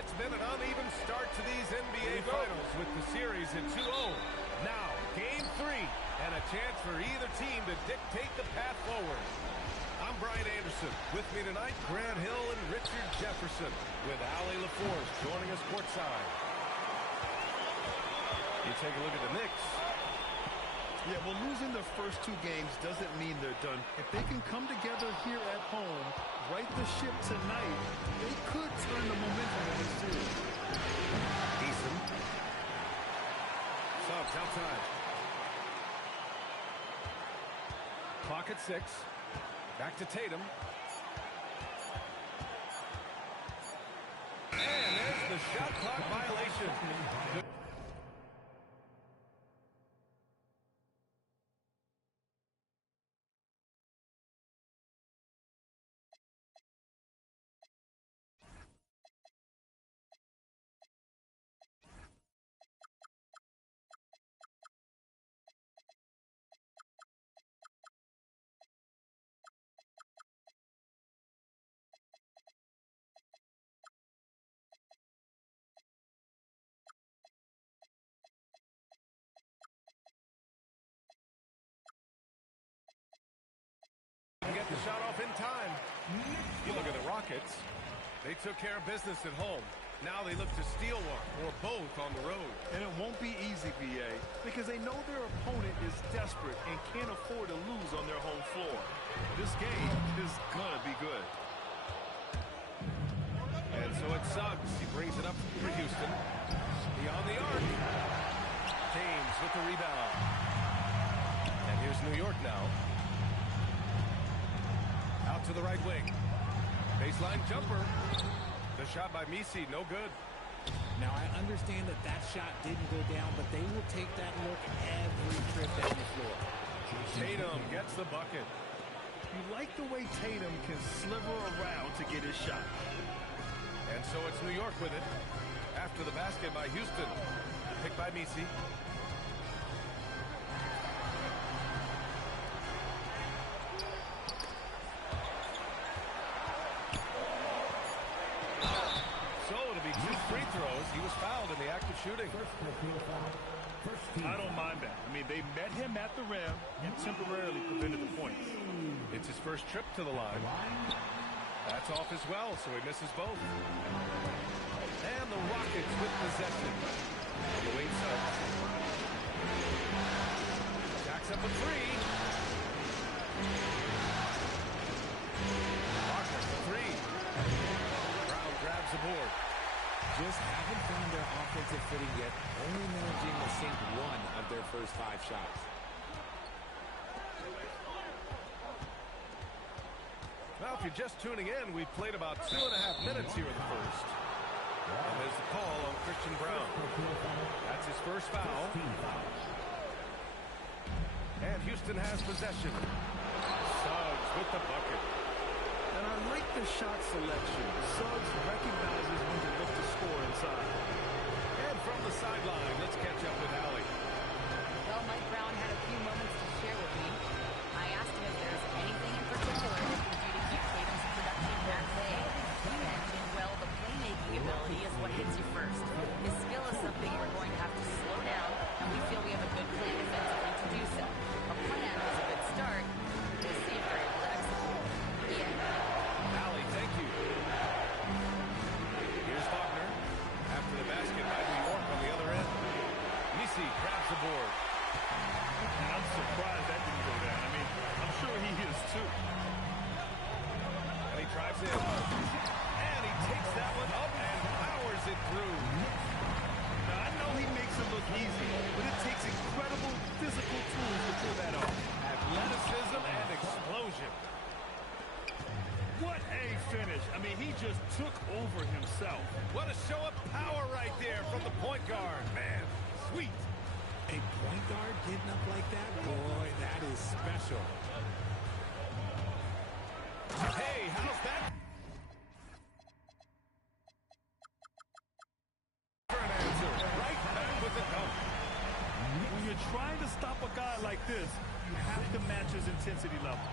It's been an uneven start to these NBA Finals with the series at 2-0. Now, Game 3, and a chance for either team to dictate the path forward. I'm Brian Anderson. With me tonight, Grant Hill and Richard Jefferson, with Allie LaForce joining us courtside. You take a look at the Knicks. Yeah, well, losing their first 2 games doesn't mean they're done. If they can come together here at home, right the ship tonight, they could turn the momentum of this series. Eason. Subs outside. Clock at 6. Back to Tatum. And there's the shot clock violation. Good. Get the shot off in time. You look at the Rockets. They took care of business at home. Now they look to steal one or both on the road. And it won't be easy, BA, because they know their opponent is desperate and can't afford to lose on their home floor. This game is gonna be good. And so it's Suggs. He brings it up for Houston. Beyond the arc. James with the rebound. And here's New York now. Out to the right wing. Baseline jumper. The shot by Misi, no good. Now, I understand that that shot didn't go down, but they will take that look every trip down the floor. Tatum gets the bucket. You like the way Tatum can sliver around to get his shot. And so it's New York with it. After the basket by Houston. Picked by Misi. He was fouled in the act of shooting. I don't mind that. I mean, they met him at the rim and temporarily prevented the points. It's his first trip to the line. That's off as well, so he misses both. And the Rockets with possession. On the wing side. Jacks up a 3. Wagner for 3. Brown grabs the board. Just haven't found their offensive footing yet, only managing to sink 1 of their first 5 shots. Well, if you're just tuning in, we've played about 2.5 minutes here in the first. And there's the call on Christian Brown. That's his first foul. And Houston has possession. Suggs with the bucket. And I like the shot selection. Suggs recognizes when to look to score inside. And from the sideline, let's catch up with Allie. Well, Mike Brown had a few moments to share with me. I asked him if there's anything in particular he can do to keep Tatum's production at bay. He mentioned, well, the playmaking ability is what hits you first. His skill is something we're going to have to slow down, and we feel we have a good plan defensively to do so. A plan is a good start. We'll see if they're able to execute. Yeah. Allie, thank you. Here's Wagner. After the basket by New York on the other end. Misi grabs the board. And I'm surprised that didn't go down. I mean, I'm sure he is too. And he drives in. And he takes that one up and powers it through. Now, I know he makes it look easy, but it takes incredible physical tools to pull that off. Athleticism and explosion. What a finish. I mean, he just took over himself. What a show of power right there from the point guard. Man, sweet. A point guard getting up like that? Boy, that is special. Hey, how's that? For an answer. Right back with the dunk. When you're trying to stop a guy like this, you have to match his intensity level.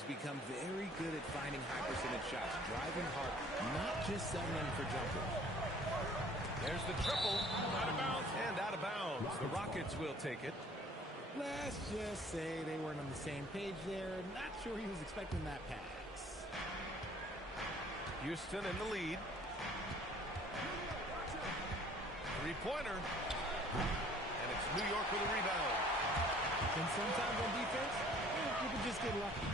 teams become very good at finding high percentage shots, driving hard, not just settling for jumpers. There's the triple. Out of bounds and out of bounds. The Rockets will take it. Let's just say they weren't on the same page there. Not sure he was expecting that pass. Houston in the lead. Three-pointer. And it's New York with a rebound. And sometimes on defense, you can just get lucky.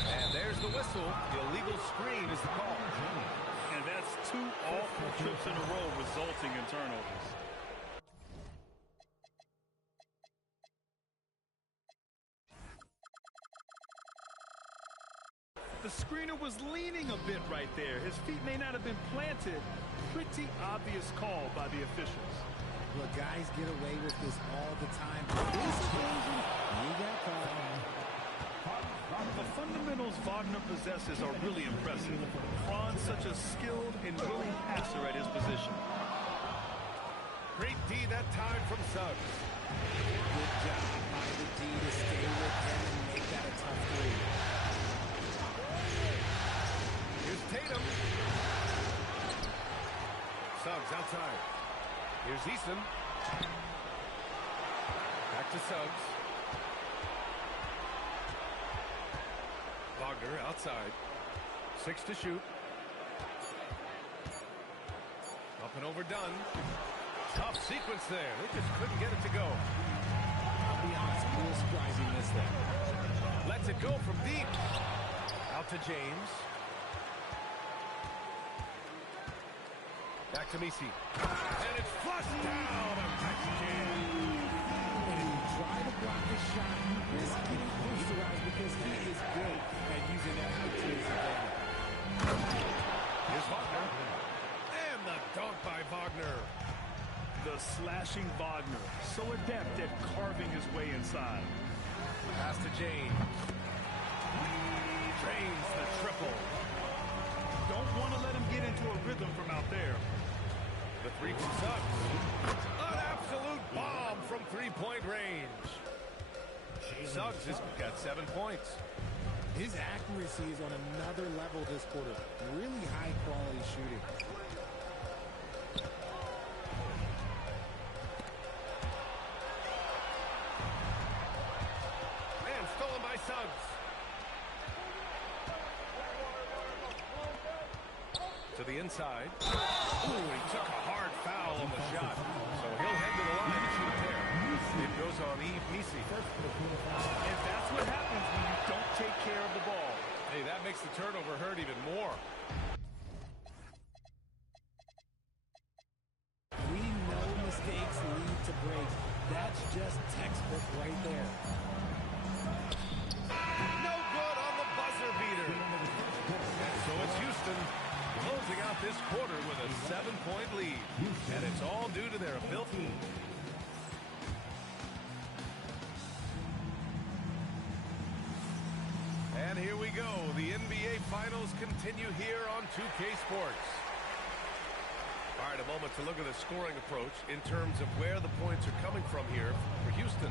And there's the whistle. The illegal screen is the call. And that's 2 awful trips in a row resulting in turnovers. The screener was leaning a bit right there. His feet may not have been planted. Pretty obvious call by the officials. Look, guys get away with this all the time. This occasion, you got caught. The fundamentals Wagner possesses are really impressive. Fran's such a skilled and willing passer at his position. Great D that time from Suggs. Good job by the D to stay with him and make that a tough three. Here's Tatum. Suggs outside. Here's Eason. Back to Suggs. Wagner outside. 6 to shoot. Up and overdone. Tough sequence there. They just couldn't get it to go. I'll be honest, I'm a little surprised he missed that. Lets it go from deep. Out to James. Back to Messi. And it's flushed down. A touchdown. And if you try to block his shot, you risk getting posterized because he is good at using that height to his advantage. Here's Wagner. And the dunk by Wagner. The slashing Wagner, so adept at carving his way inside. Pass to James. Drains the triple. Don't want to let him get into a rhythm from out there. The three from Suggs. An absolute bomb from three-point range. Suggs has got 7 points. His accuracy is on another level this quarter. Really high-quality shooting. And stolen by Suggs. To the inside. Ooh, he took a hard foul on the shot. So he'll head to the line to shoot a pair. It goes on Yves Messi. And that's what happens when you don't take care of the ball. Hey, that makes the turnover hurt even more. We know mistakes lead to breaks. That's just textbook right there. No good on the buzzer beater. And so it's Houston closing out this quarter with a 7-point lead. And it's all due to their ability. And here we go. The NBA Finals continue here on 2K Sports. All right, a moment to look at the scoring approach in terms of where the points are coming from here for Houston.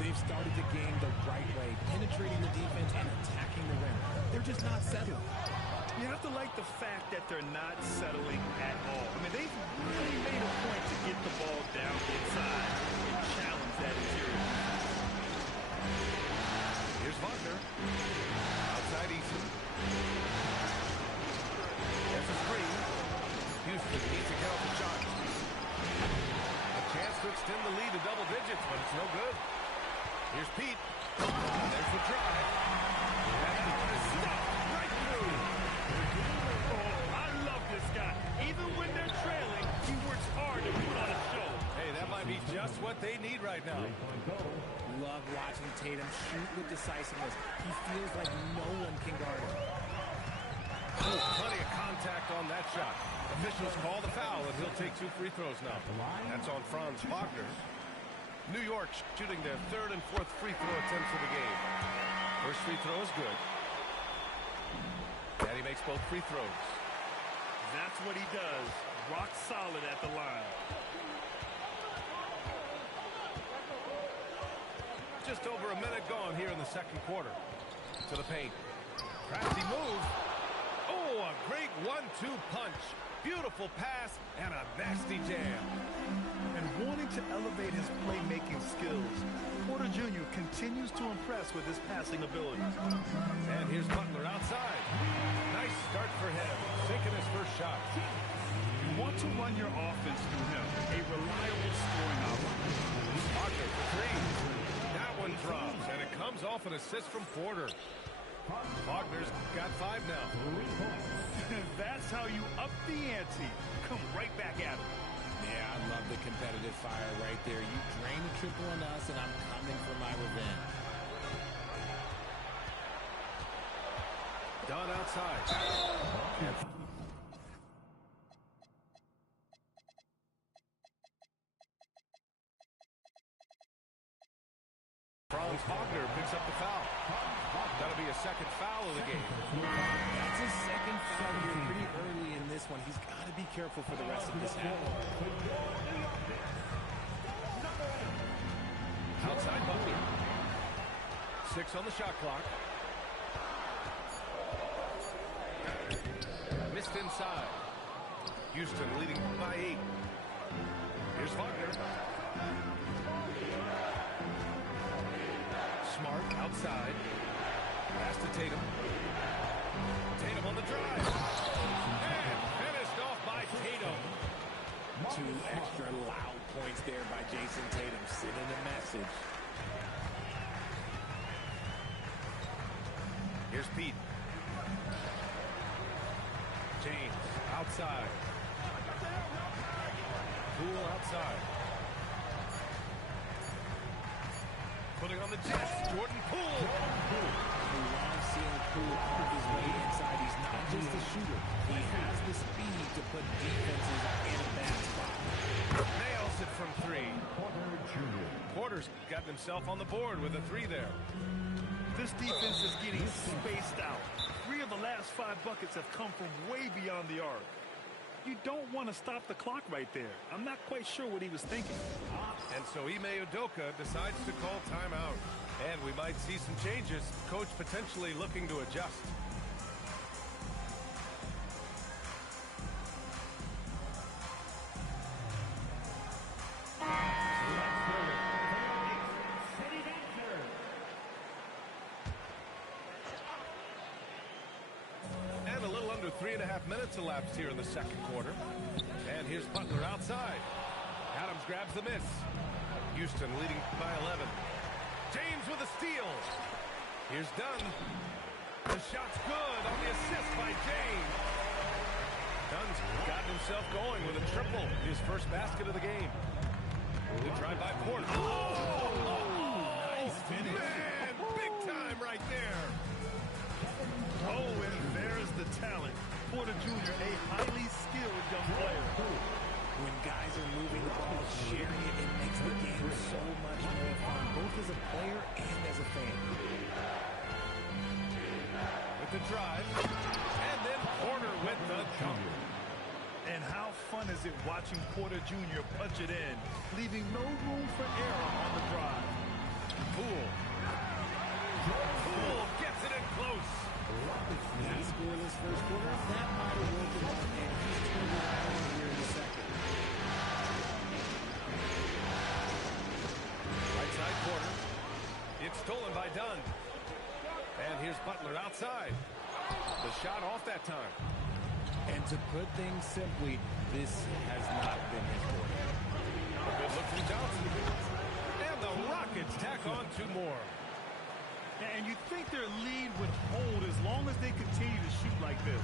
They've started the game the right way, penetrating the defense and attacking the rim. They're just not settling. You have to like the fact that they're not settling at all. I mean, they've really made a point to get the ball down inside and challenge that interior. Here's Wagner. Outside Eason. There's a screen. Houston needs to get off the shot. A chance to extend the lead to double digits, but it's no good. Here's Pete. There's the drive. And that one is stopped right through. Oh, I love this guy. Even when they're trailing, he works hard to put on a show. Hey, that might be just what they need right now. Love watching Tatum shoot with decisiveness. He feels like no one can guard him. Oh, plenty of contact on that shot. Officials call the foul, and he'll take 2 free throws now. That's on Franz Wagner. New York shooting their 3rd and 4th free throw attempts of the game. First free throw is good. And he makes both free throws. That's what he does. Rock solid at the line. Just over a minute gone here in the second quarter. To the paint. Crafty move. Oh, a great 1-2 punch. Beautiful pass and a nasty jam. And wanting to elevate his playmaking skills, Porter Jr. continues to impress with his passing abilities. And here's Butler outside. Nice start for him. Sinking his first shot. You want to run your offense through him, a reliable scoring outlet. Wagner for three. That one drops, and it comes off an assist from Porter. Wagner's got 5 now. That's how you up the ante. Come right back at him. Yeah, I love the competitive fire right there. You drain a triple on us, and I'm coming for my revenge. Dunn outside. Franz Wagner picks up the foul. That'll be a second foul of the game. That's his second foul here pretty early in this one. He's got to be careful for the rest of this half. Outside Butler. 6 on the shot clock. Missed inside. Houston leading by 8. Here's Wagner. Smart outside. Pass to Tatum. Tatum on the drive. And finished off by Tatum. 2 extra loud points there by Jason Tatum, sending a message. Here's Pete. James outside. Poole outside. Putting on the Jets, Jordan Poole. We love seeing Poole out of his way inside. He's not just a shooter. He has the speed to put defenses in a bad spot. Nails it from 3. Porter's got himself on the board with a 3 there. This defense is getting spaced out. 3 of the last 5 buckets have come from way beyond the arc. You don't want to stop the clock right there. I'm not quite sure what he was thinking. And so Ime Udoka decides to call timeout. And we might see some changes. Coach potentially looking to adjust. And a little under 3.5 minutes elapsed here in the second quarter. And here's Butler outside. Adams grabs the miss. Houston leading by 11. James with a steal. Here's Dunn. The shot's good on the assist by James. Dunn's gotten himself going with a triple. His first basket of the game. The drive by Porter. Nice finish. Man, big time right there. Oh, and there's the talent. Porter Jr., a highly skilled young player. When guys are moving the ball, sharing it, it makes the game so much more fun, both as a player and as a fan. With the drive, and then Porter with the dunk. And how fun is it watching Porter Jr. punch it in, leaving no room for error on the drive. Poole gets it in close. That scoreless first quarter, that might have woken up, and he's turned it around here in the second. Right side Porter. It's stolen by Dunn. And here's Butler outside. The shot off that time. And to put things simply, this has not been his quarter. A good look from Johnson. And the Rockets tack on 2 more. And you think their lead would hold as long as they continue to shoot like this.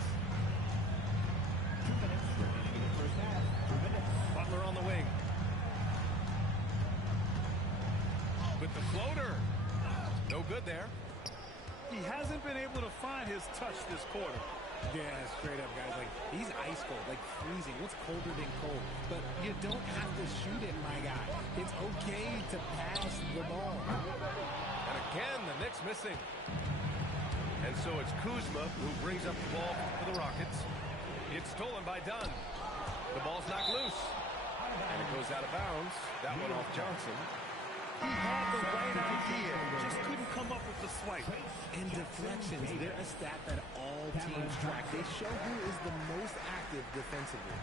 2 minutes remaining in the first half. 2 minutes. Butler on the wing. With the floater. No good there. He hasn't been able to find his touch this quarter. Yeah, straight up, guys. Like, he's ice cold, like freezing. What's colder than cold? But you don't have to shoot it, my guy. It's okay to pass the ball. And again, the Knicks missing. And so it's Kuzma who brings up the ball for the Rockets. It's stolen by Dunn. The ball's knocked loose. And it goes out of bounds. That one off Johnson. He had the right idea, just couldn't come up with the swipe. And deflections, they're a stat that all teams track. They show who is the most active defensively.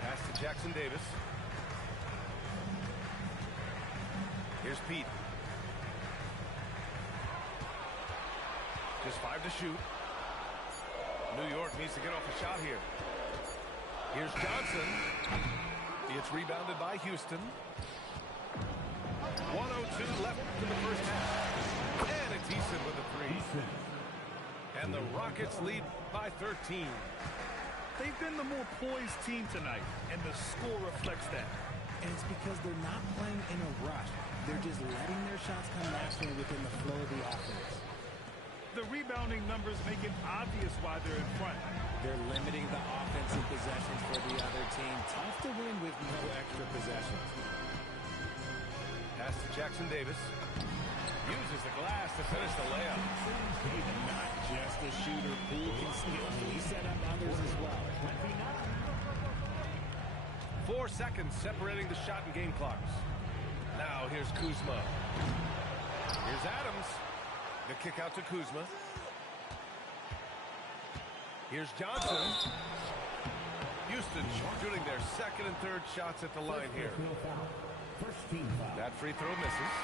Pass to Jackson Davis. Here's Pete. Just 5 to shoot. New York needs to get off a shot here. Here's Johnson. It's rebounded by Houston. 1:02 left in the first half. And it's Eason with a three. And the Rockets lead by 13. They've been the more poised team tonight, and the score reflects that. And it's because they're not playing in a rush. They're just letting their shots come naturally within the flow of the offense. The rebounding numbers make it obvious why they're in front. They're limiting the offensive possessions for the other team. Tough to win with no extra possessions. Pass to Jackson Davis. Uses the glass to finish the layup. Not just a shooter, Poole can skillfully set up others as well. 4 seconds separating the shot and game clocks. Now here's Kuzma. Here's Adams. The kick out to Kuzma. Here's Johnson. Houston shooting their second and third shots at the line here. That free throw misses.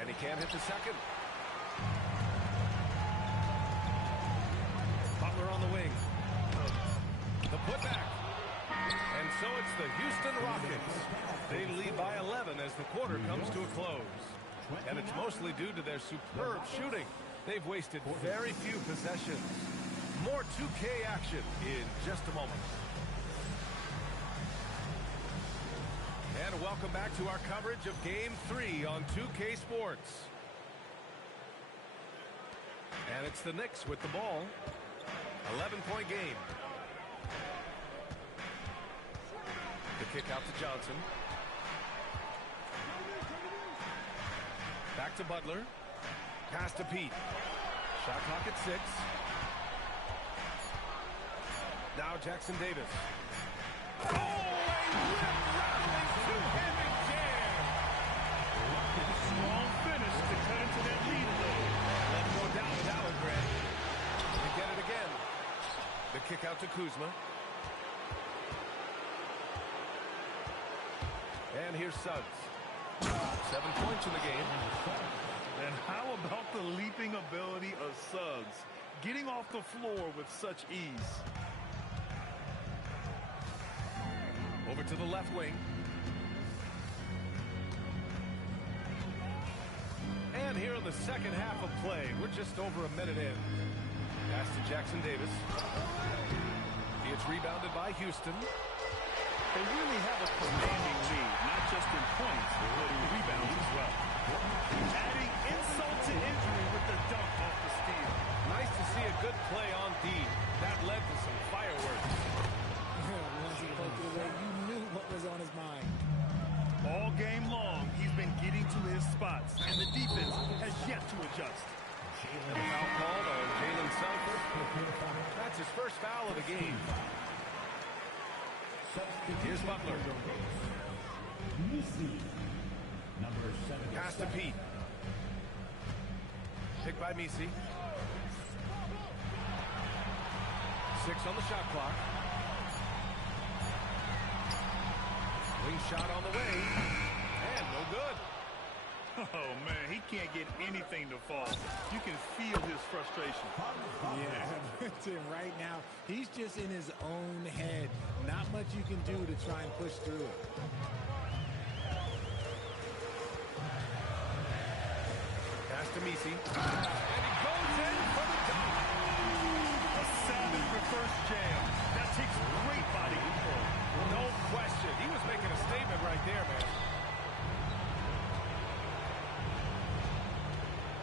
And he can't hit the second. Butler on the wing. The putback. And so it's the Houston Rockets. They lead by 11 as the quarter comes to a close. And it's mostly due to their superb shooting. They've wasted very few possessions. More 2K action in just a moment. And welcome back to our coverage of Game 3 on 2K Sports. And it's the Knicks with the ball. 11-point game. The kick out to Johnson. Back to Butler. Pass to Pete. Shot clock at 6. Now Jackson Davis. Oh, a rip-rattling two-handed jam. Strong finish to cut into that lead a little. Left more down with Allen Grant. To get it again. The kick out to Kuzma. And here's Suggs. 7 points in the game. And how about the leaping ability of Suggs? Getting off the floor with such ease. Over to the left wing. And here in the second half of play, we're just over a minute in. Pass to Jackson Davis. It's rebounded by Houston. They really have a commanding lead, not just in points, but in rebounds as well. Adding insult to injury with the dunk off the steal. Nice to see a good play on D. That led to some fireworks. Once he poked it away, you knew what was on his mind. All game long, he's been getting to his spots, and the defense has yet to adjust. And a foul called on Jalen Suggs. That's his first foul of the game. Here's Butler. Pass to Pete. Picked by Misi. 6 on the shot clock. Wing shot on the way. And no good. Oh, man, he can't get anything to fall. You can feel his frustration. Yeah, Tim, right now, he's just in his own head. Not much you can do to try and push through it. Pass to Misi. And he goes in for the dunk. A savage reverse jam. That takes great body control. No question. He was making a statement right there, man.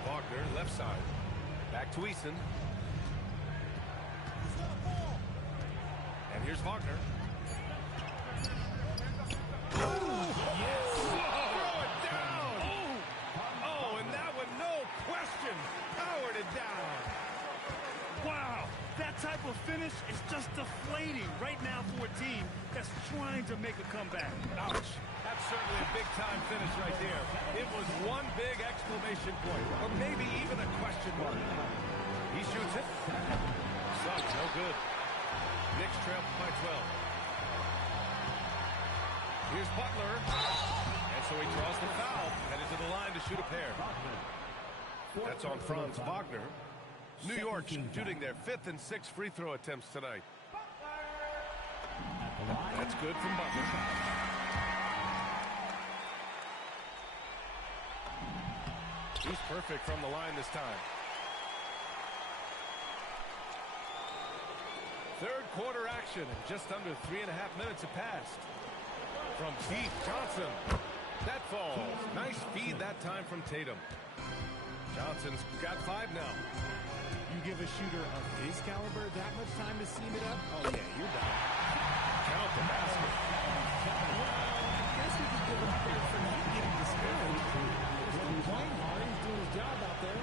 Wagner, left side. Back to Eason. And here's Wagner. Yes! Throw it down! Oh, and that one, no question, powered it down. Wow, that type of finish is just deflating right now for a team that's trying to make a comeback. Ouch. That's certainly a big-time finish right there. It was one big exclamation point, or maybe even a question mark. He shoots it. Suggs, no good. Knicks trail by 12. Here's Butler. And so he draws the foul, headed to the line to shoot a pair. That's on Franz Wagner. New York shooting their 5th and 6th free throw attempts tonight. That's good from Butler. He's perfect from the line this time. Third quarter action, and just under 3.5 minutes have passed. From deep, Johnson. That falls. Nice feed that time from Tatum. Johnson's got 5 now. You give a shooter of his caliber that much time to seam it up? Oh, yeah, you're done. Count the basket. Well, I guess we could give him credit for not getting discouraged. He's playing hard. He's doing his job out there.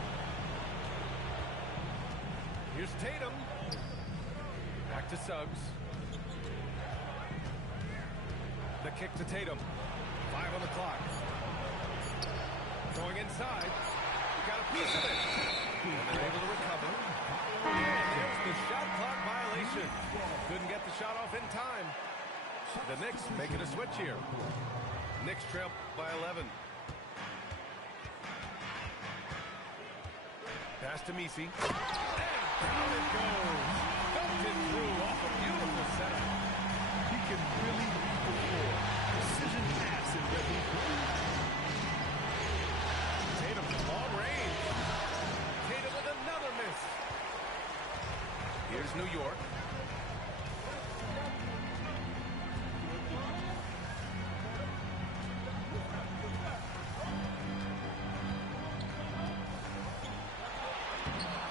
Here's Tatum. Back to Suggs. The kick to Tatum. 5 on the clock. Going inside. He got a piece of it. And they're able to recover. And there's the shot clock violation. Couldn't get the shot off in time. The Knicks making a switch here. Knicks trail by 11. Pass to Messi. And down it goes. Dumped it through off a beautiful setup. He can really read the floor. Precision pass in red. Tatum long range. Tatum with another miss. Here's New York.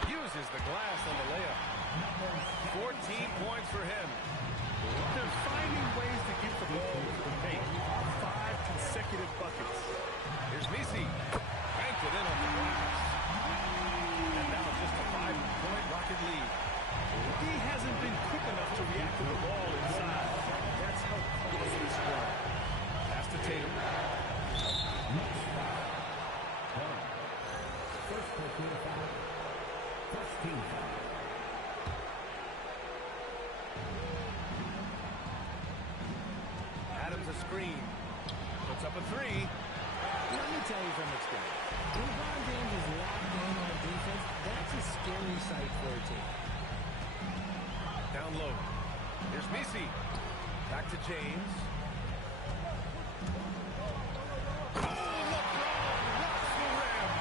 Uses the glass on the layup. 14 points for him. They're finding ways to get the ball to the paint. 5 consecutive buckets. Here's Messi. Banked it in on the glass. And now just a 5-point Rocket lead. He hasn't been quick enough to react to the ball inside. That's how close this was. Pass to Tatum. Adams a screen. Puts up a 3. Let me tell you from experience. When LeBron James is locked in on defense, that's a scary sight for a team. Down low. Here's Messi. Back to James. Oh, LeBron rocks the rim.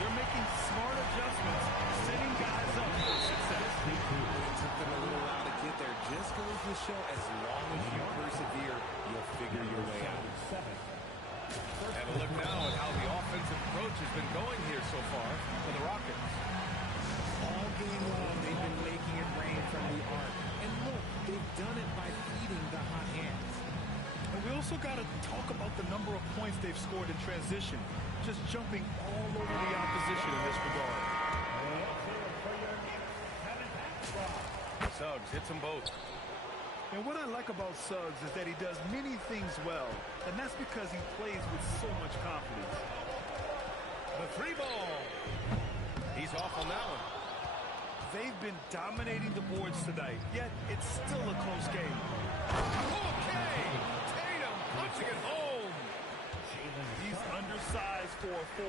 They're making smart adjustments, setting guys up for success. It took them a little while to get there. Just goes to show as long as you persevere, you'll figure your way out. And a look now at how the offensive approach has been going here so far for the Rockets. All game long, they've been making it rain from the arc. And look, they've done it by feeding the hot hands. And we also got to talk about the number of points they've scored in transition, just jumping all over the opposition in this regard. Suggs hits them both. And what I like about Suggs is that he does many things well, and that's because he plays with so much confidence. The 3 ball. He's off on that one. They've been dominating the boards tonight, yet it's still a close game. Okay! Tatum punching it home. He's undersized for a 4,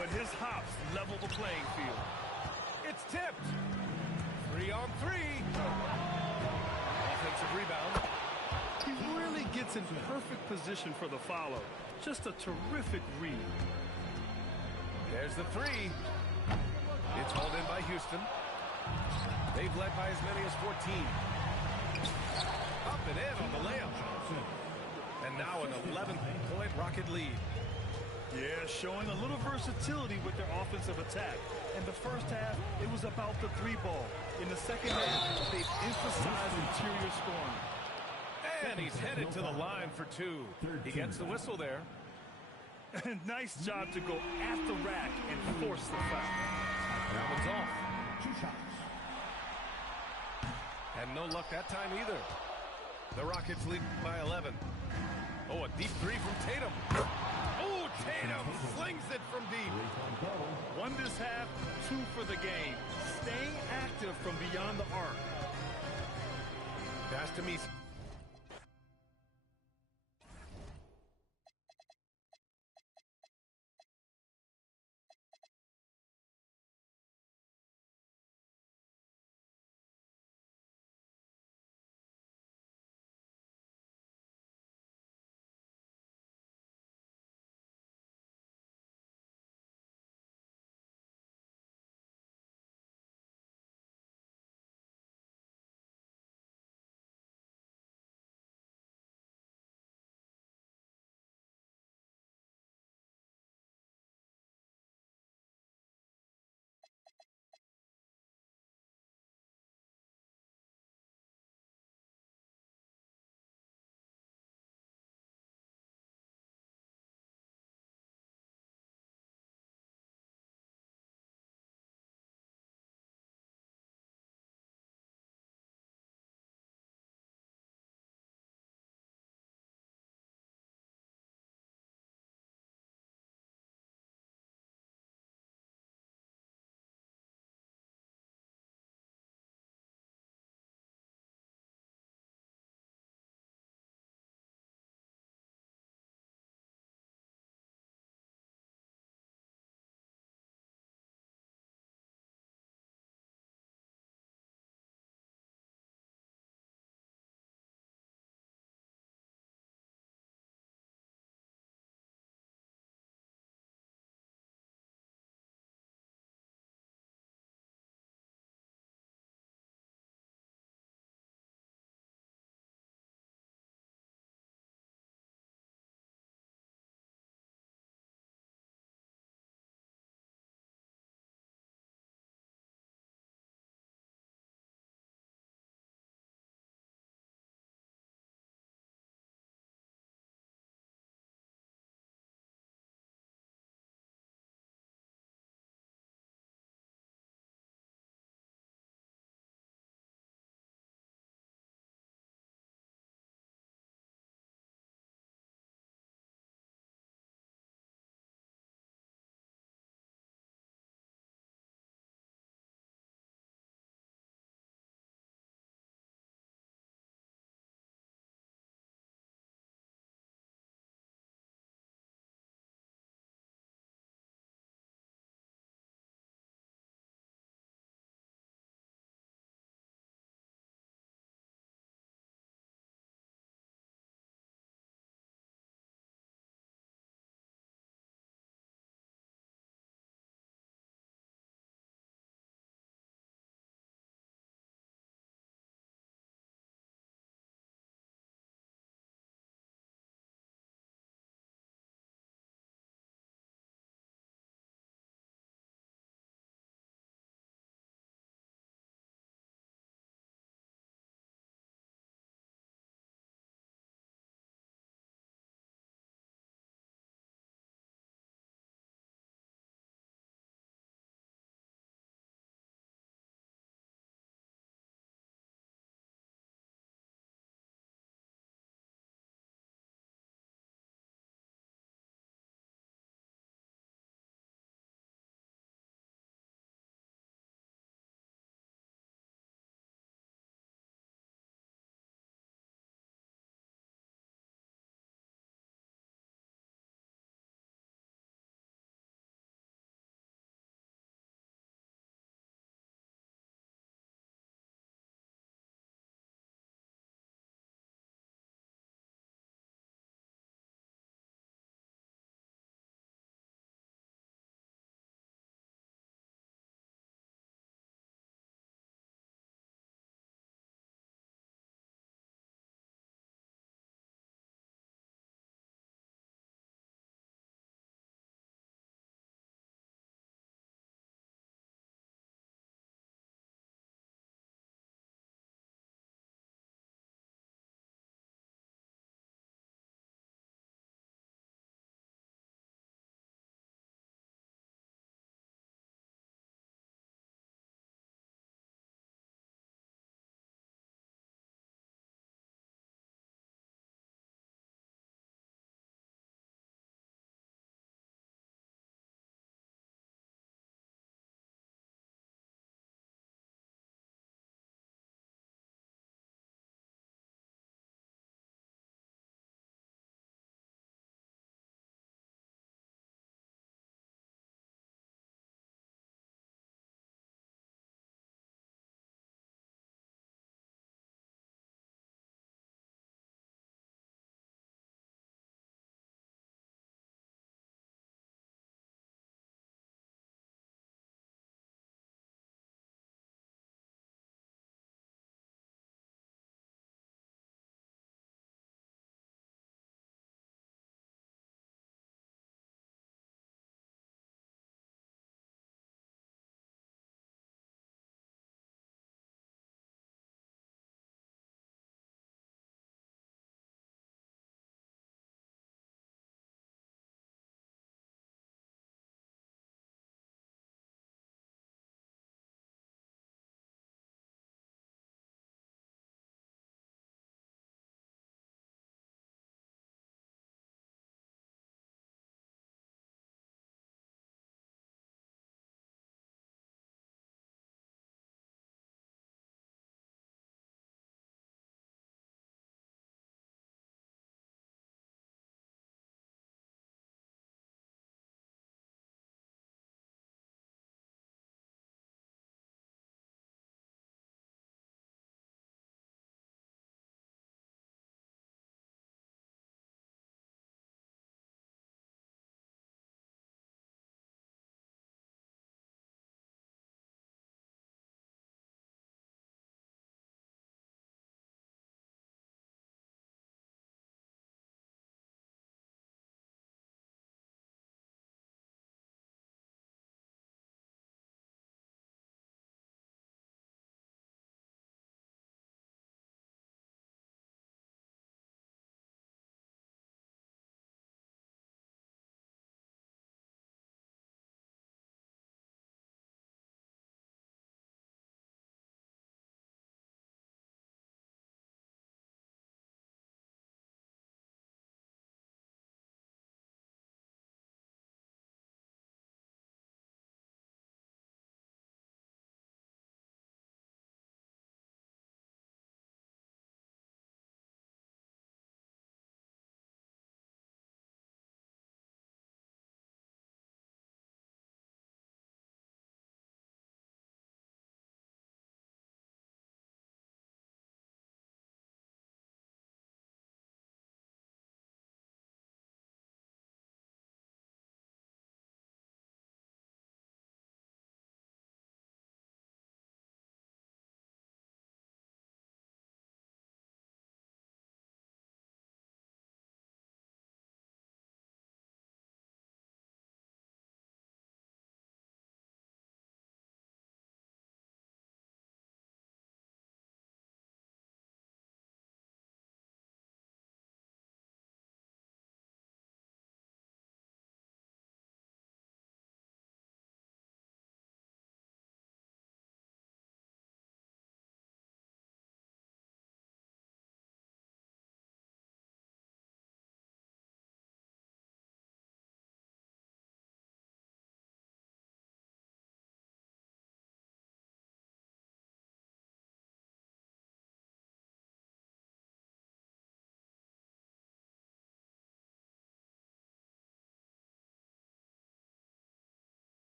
but his hops level the playing field. It's tipped. 3 on 3. Offensive rebound. He really gets in perfect position for the follow. Just a terrific read. There's the 3. It's hauled in by Houston. They've led by as many as 14. Up and in on the layup. And now an 11-point Rocket lead. Yeah, showing a little versatility with their offensive attack. In the first half, it was about the 3 ball. In the second half, they've emphasized interior scoring. And he's headed to the line for 2. He gets the whistle there. Nice job to go at the rack and force the foul. That one's off. And no luck that time either. The Rockets lead by 11. Oh, a deep three from Tatum. Oh, Tatum slings it from deep. 1 this half, 2 for the game. Staying active from beyond the arc. Pass to me.